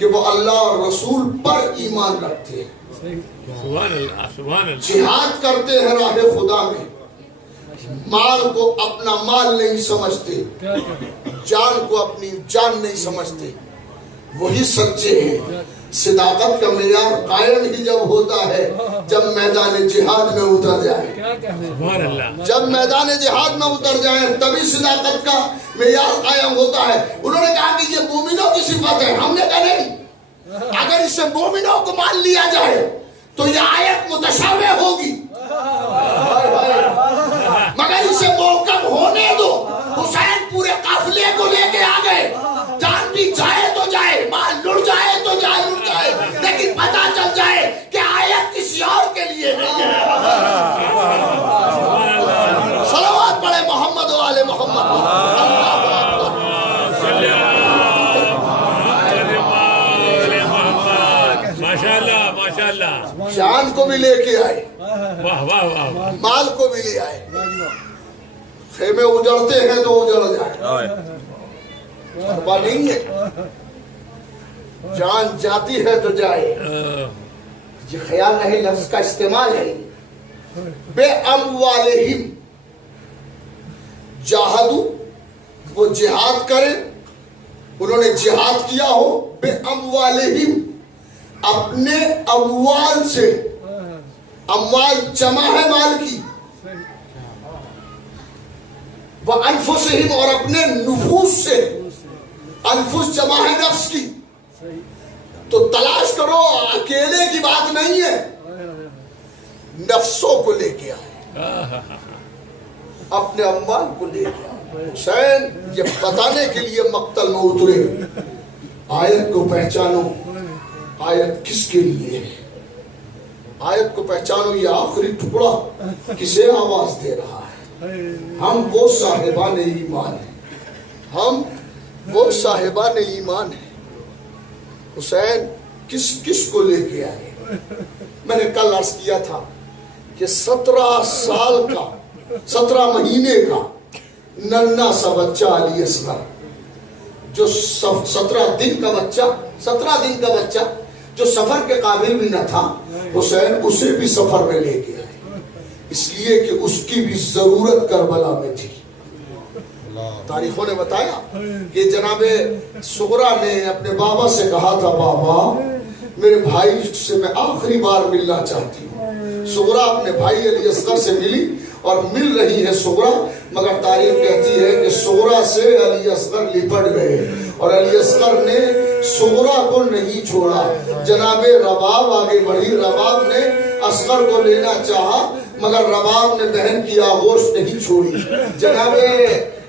کہ وہ اللہ اور رسول پر ایمان رکھتے ہیں، سبحان اللہ سبحان اللہ. جہاد کرتے ہیں راہ خدا میں، مال کو اپنا مال نہیں سمجھتے، جان کو اپنی جان نہیں سمجھتے، وہی سچے ہیں. صداقت کا معیار قائم ہی جب ہوتا ہے جب میدان جہاد میں اتر جائے. سبحان اللہ. جب میدان جہاد میں اتر جائیں تبھی صداقت کا معیار قائم ہوتا ہے. انہوں نے کہا کہ یہ مومنوں کی صفت ہے. ہم نے کہا نہیں، اگر اس سے مومنوں کو مان لیا جائے تو یہ آیت متشابہ ہوگی، مگر اسے محکم ہونے دو. حسین پورے قافلے کو لے کے آ گئے، جان بھی جائے تو جائے، مال لڑ جائے تو لڑ جائے، لیکن پتہ چل جائے کہ آیت کسی اور کے لیے نہیں ہے. صلوات پڑھے محمد و آل محمد. ماشاءاللہ ماشاءاللہ. جان کو بھی لے کے آئے، واہ واہ واہ. مال کو بھی لے آئے. خیمے اجڑتے ہیں تو اجڑ جائے، پرواہ نہیں ہے. جان جاتی ہے تو جائے. یہ خیال نہیں، لفظ کا استعمال ہے. بے اموالہم جاہدو، وہ جہاد کرے، انہوں نے جہاد کیا ہو. بے اموالہم، اپنے اموال سے. اموال جمع ہے مال کی. وَأَنفُسِهِمْ، اور اپنے نفوس سے. انفس جمع ہے نفس کی. تو تلاش کرو، اکیلے کی بات نہیں ہے، نفسوں کو لے کے آئے، اپنے اموال کو لے کے آئے. حسین یہ بتانے کے لیے مقتل میں اترے، آیت کو پہچانو، آیت کس کے لیے ہے. آیت کو پہچانو، یہ آخری ٹکڑا کسے آواز دے رہا ہے. ہم وہ صاحبان ایمان ہیں، ہم وہ صاحبان ایمان ہیں. حسین کس کو لے کے آئے. میں نے کل عرض کیا تھا کہ 17 سال کا، 17 مہینے کا ننھا سا بچہ علی اصغر، جو 17 دن کا بچہ جو سفر کے قابل بھی نہ تھا، حسین اسے بھی سفر میں لے کے آئے، اس لیے کہ اس کی بھی ضرورت کربلا میں تھی. تاریخوں نے بتایا کہ جناب صغرا نے اپنے بابا سے کہا تھا، بابا میرے بھائی سے میں آخری بار ملنا چاہتی ہوں. صغرا اپنے بھائی علی اصغر سے ملی اور مل رہی ہے صغرا، مگر تاریخ کہتی ہے کہ صغرا سے علی اصغر لپٹ گئے اور علی اصغر نے صغرا کو نہیں چھوڑا. جناب رباب آگے بڑھی، رباب نے اصغر کو لینا چاہا مگر رباب نے بہن کی آغوش نہیں چھوڑی. جناب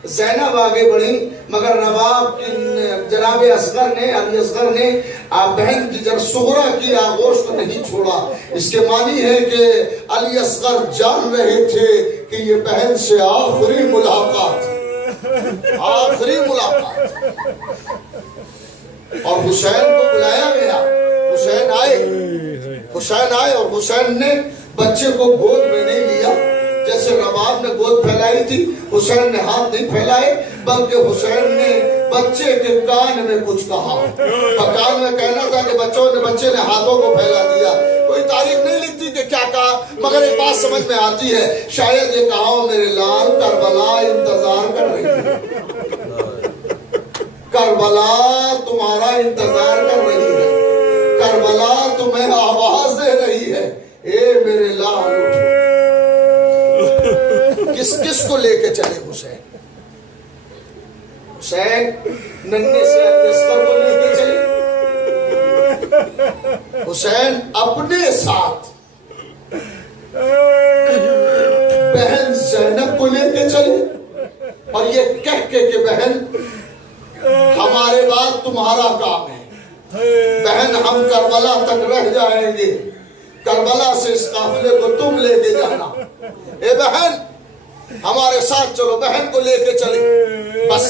زینب آگے بڑھی مگر جناب اصغر نے، علی اصغر نے بہن کی صغرا کی آغوش کو نہیں چھوڑا. اس کے معنی ہے کہ علی اصغر جان رہے تھے کہ یہ بہن سے آخری ملاقات، آخری ملاقات. اور حسین کو بلایا گیا. حسین آئے اور حسین نے بچے کو گود میں نہیں لیا جیسے رباب نے گود پھیلائی تھی. حسین نے ہاتھ نہیں پھیلائے بلکہ حسین نے بچے کے کان میں کچھ کہا. کان میں کہنا تھا کہ بچے نے ہاتھوں کو پھیلا دیا. کوئی تاریخ نہیں لکھتی کہ کیا کہا، مگر ایک بات سمجھ میں آتی ہے، شاید یہ کہا ہو، میرے لال کربلا انتظار کر رہی ہے، کربلا تمہارا انتظار کر رہی ہے، کربلا تمہیں آواز دے رہی ہے، اے میرے لال اٹھو. کس کو لے کے چلے حسین؟ حسین ننھے سے علی اصغر کو لے کے چلے. حسین اپنے ساتھ بہن زینب کو لے کے چلے اور یہ کہہ کے کہ بہن ہمارے بعد تمہارا کام ہے، بہن ہم کربلا تک رہ جائیں گے، کربلا سے اس قافلے کو تم لے کے جانا، اے بہن ہمارے ساتھ چلو. بہن کو لے کے چلے. بس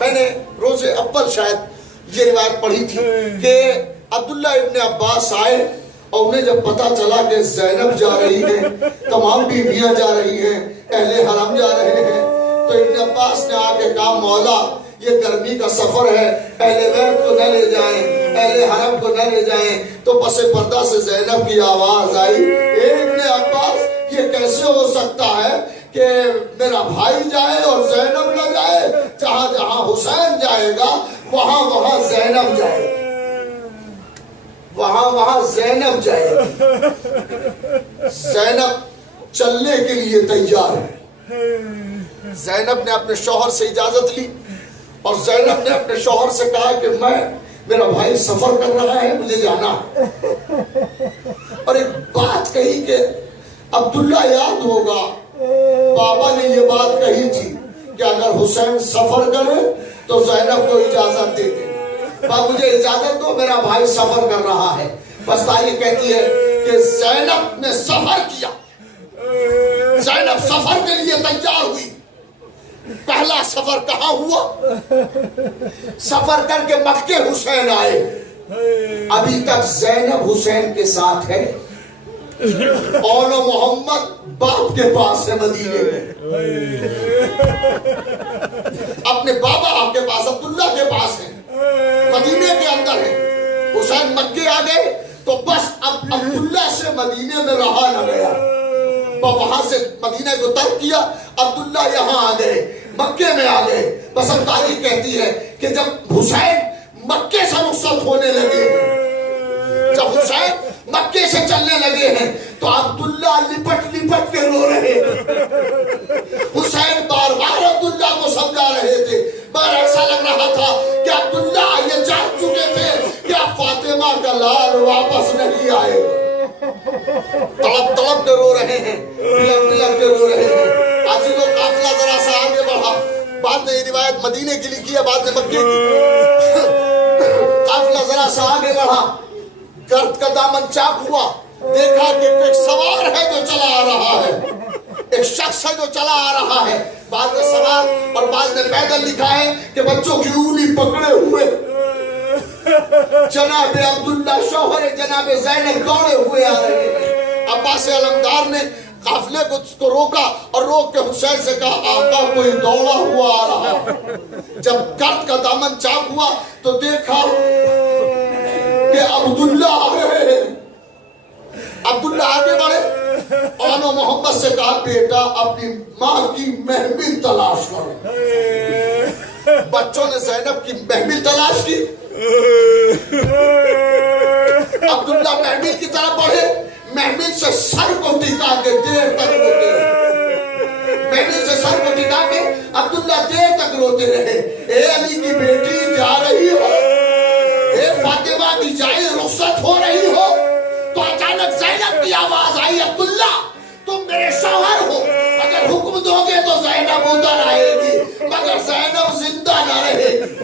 میں نے روز اول شاید یہ روایت پڑھی تھی کہ عبداللہ ابن عباس آئے اور انہیں جب پتا چلا کہ زینب جا رہی ہے، تمام بیویاں جا رہی ہیں، اہل حرم جا رہے ہیں، تو ابن عباس نے آ کے کہا، مولا یہ گرمی کا سفر ہے، اہل بیت کو نہ لے جائیں، اہل حرم کو نہ لے جائیں۔ تو پس پردہ سے زینب کی آواز آئی، ابن عباس یہ کیسے ہو سکتا ہے کہ میرا بھائی جائے اور زینب نہ جائے؟ جہاں جہاں حسین جائے گا وہاں وہاں زینب جائے، وہاں وہاں زینب جائے۔ زینب چلنے کے لیے تیار ہے۔ زینب نے اپنے شوہر سے اجازت لی اور زینب نے اپنے شوہر سے کہا کہ میرا بھائی سفر کر رہا ہے، مجھے جانا ہے۔ اور ایک بات کہی کہ عبداللہ یاد ہوگا بابا نے یہ بات کہی تھی کہ اگر حسین سفر کرے تو زینب کو اجازت دے دے، مجھے اجازت دو، میرا بھائی سفر کر رہا ہے۔ بس تاریخ کہتی ہے کہ زینب نے سفر کیا، زینب سفر کے لیے تیار ہوئی۔ پہلا سفر کہاں ہوا؟ سفر کر کے مکے حسین آئے۔ ابھی تک زینب حسین کے ساتھ ہے، اول محمد باپ کے پاس ہے مدینے میں، اپنے بابا کے پاس عبداللہ کے پاس ہے، مدینے کے اندر ہے۔ حسین مکے آ گئے تو بس اب عبداللہ سے مدینے میں رہا نہ گیا، وہاں سے مدینہ کو ترک کیا، عبداللہ یہاں آ گئے، مکے میں آ گئے۔ بس اب تاریخ کہتی ہے کہ جب حسین مکے سے رخصت ہونے لگے ہیں، جب حسین مکے سے چلنے لگے ہیں تو عبداللہ لپٹ لپٹ کے رو رہے ہیں۔ حسین بار بار عبداللہ کو سمجھا رہے تھے، مگر ایسا لگ رہا تھا کہ عبداللہ یہ جان چکے تھے کہ اب فاطمہ کا لال واپس نہیں آئے۔ تڑپ تڑپ کے رو رہے ہیں، بلک بلک کے رو رہے ہیں۔ عزیزو قافلہ ذرا سا آگے بڑھا، بعد نے یہ روایت مدینے کی لکھی ہے، بعد نے مکے کی۔ قافلہ ذرا سا آگے بڑھا، گرد کا دامن چاک ہوا، دیکھا کہ ایک سوار ہے جو چلا آ رہا ہے، ایک شخص ہے جو چلا آ رہا ہے۔ بعد نے سوار اور بعد نے پیدل لکھا ہے کہ بچوں کی انگلی پکڑے ہوئے جناب عبداللہ شوہر جناب زینب دوڑے ہوئے آ رہے ہیں۔ عباس علمدار نے قافلے کو روکا اور روک کے حسین سے کہا آقا کوئی دوڑا ہوا آ رہا۔ جب گرد کا دامن چاک ہوا تو دیکھا کہ عبداللہ آ رہے ہیں۔ عبداللہ آگے بڑھے اور محمد سے کہا بیٹا اپنی ماں کی محمل تلاش کرو۔ بچوں نے زینب کی محمل تلاش کی۔ عبداللہ محمل کی طرف بڑھے، محمل سے سر کو ٹکا کے دیر تک روتے رہے، محمل سے سر کو ٹکا کے عبداللہ دیر تک روتے رہے۔ اے علی کی بیٹی جا رہی ہو، اے فاطمہ کی جائے رخصت ہو رہی ہو، تو اچانک زینب کی آواز آئی عبداللہ تم میرے شوہر ہو، اگر حکم دو گے تو زینب ادھر آئے گی، مگر زینب زندہ نہ رہے گی۔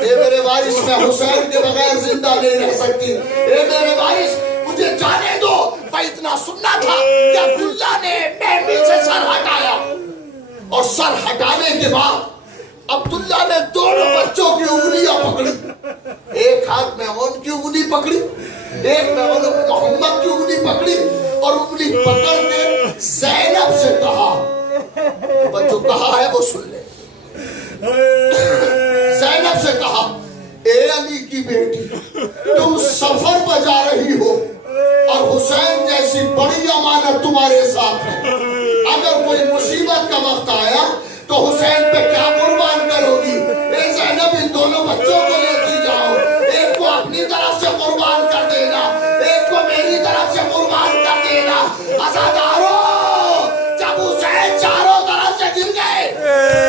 اے میرے وارث میں حسین کے بغیر زندہ نہیں رہ سکتی، اے میرے وارث مجھے جانے دو۔ میں اتنا سننا تھا کہ عبداللہ نے محمل سے سر ہٹایا اور سر ہٹانے کے بعد عبداللہ نے دونوں بچوں کی انگلیاں پکڑی، ایک ہاتھ میں ان کی انگلی پکڑی، ایک میں محمد کی انگلی پکڑی اور انگلی پکڑ کے زینب سے کہا، جو کہا ہے وہ سن لے۔ زینب سے کہا اے علی کی بیٹی تم سفر پر جا رہی ہو اور حسین جیسی بڑی امانت تمہارے ساتھ ہے، اگر کوئی مصیبت کا وقت آیا تو حسین پہ کیا قربان کرو گی؟ اے زینب ان دونوں بچوں کو لیتی جاؤ، ایک کو اپنی طرف سے قربان کر دینا، ایک کو میری طرف سے قربان کر دینا۔ عزادارو جب حسین چاروں طرف سے گر گئے،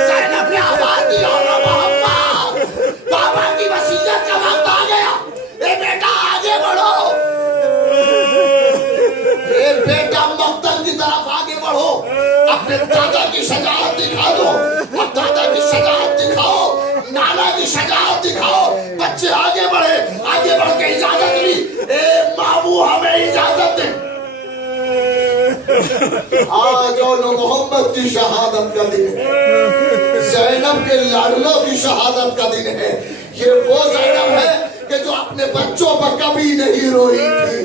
زینب نے آواز دی اور محمد بابا کی وصیت کا وقت آ گیا، اے بیٹا آگے بڑھو، اے بیٹا مقتل کی طرف آگے بڑھو، اپنے دادا کی شجاعت دکھا دو، اور دادا کی شجاعت دکھاؤ، نانا کی شجاعت دکھاؤ۔ بچے آگے بڑھے، آگے بڑھ کے اجازت لی، اے مامو ہمیں اجازت دے۔ آج اولو محمد کی شہادت کا دن ہے، زینب کے لاڈلوں کی شہادت کا دن ہے۔ یہ وہ زینب ہے کہ جو اپنے بچوں پر کبھی نہیں روئی تھی،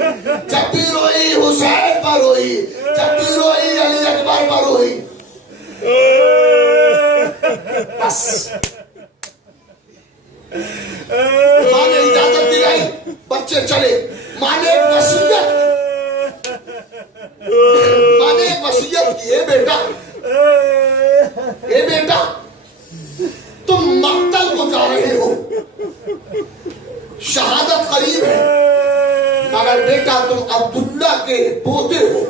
جب بھی روئی حسین پر روئی، جب بھی روئی علی اکبر پر روئی۔ بس ماں نے اجازت دلائی، بچے چلے۔ ماں نے ایک وصیت کی، اے بیٹا تم مقتل کو جا رہے ہو، شہادت قریب ہے، مگر بیٹا تم عبداللہ کے پوتے ہو،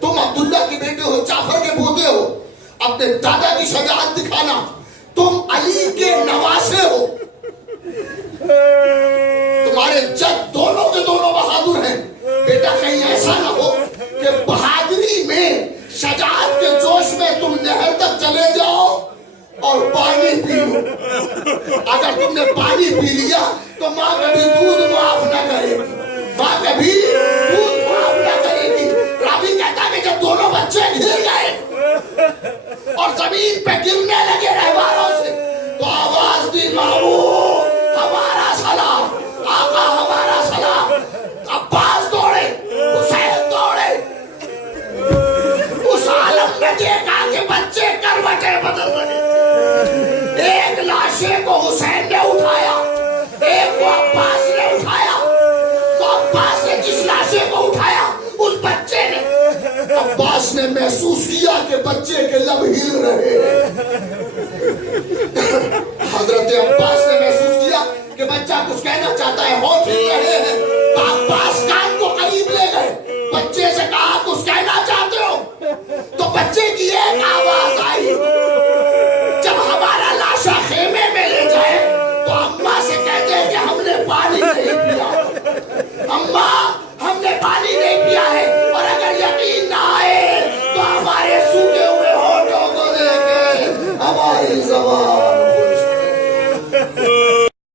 تم عبداللہ کے بیٹے ہو، جعفر کے پوتے ہو، اپنے دادا کی شجاعت دکھانا، تم علی کے نواسے ہو، تمہارے جد دونوں کے دونوں بہادر ہیں۔ بیٹا کہیں ایسا نہ ہو کہ بہادری میں، شجاعت کے جوش میں تم نہر تک چلے جاؤ اور پانی پی لو۔ اگر تم نے پانی پی لیا تو ماں کبھی دودھ معاف نہ کرے گی، ماں کبھی دودھ معاف نہ کرے گی۔ راوی کہتا ہے کہ جب دونوں بچے گر گئے اور زمین پہ گرنے لگے رہواروں سے تو آواز دی، مامو ہمارا سلام، آقا ہمارا سلام۔ عباس دوڑے، حسین دوڑے، اس عالم میں دیکھا کہ بچے کروٹیں بدل رہے تھے۔ ایک لاشے کو حسین نے اٹھایا، ایک کو عباس نے اٹھایا، تو عباس نے جس لاشے کو اٹھایا اس بچے نے، عباس نے محسوس کیا کہ بچے کے لب ہل رہے ہیں۔ حضرت عباس نے محسوس کیا کہ بچہ کچھ کہنا چاہتا ہے، ہونٹ ہل رہے ہیں، تو عباس کان کو قریب لے گئے، بچے سے کہا کچھ کہنا چاہتے ہو؟ تو بچے کی ایک آواز آئی، جب ہمارا لاشا خیمے میں لے جائے تو اماں سے کہتے ہیں کہ ہم نے پانی نہیں پیا، اماں ہم نے پانی نہیں پیا ہے، اور اگر یقین نہ آئے تو ہمارے سوکھے ہوئے ہونٹوں کو دیکھیں، ہماری زبان خوش ہے۔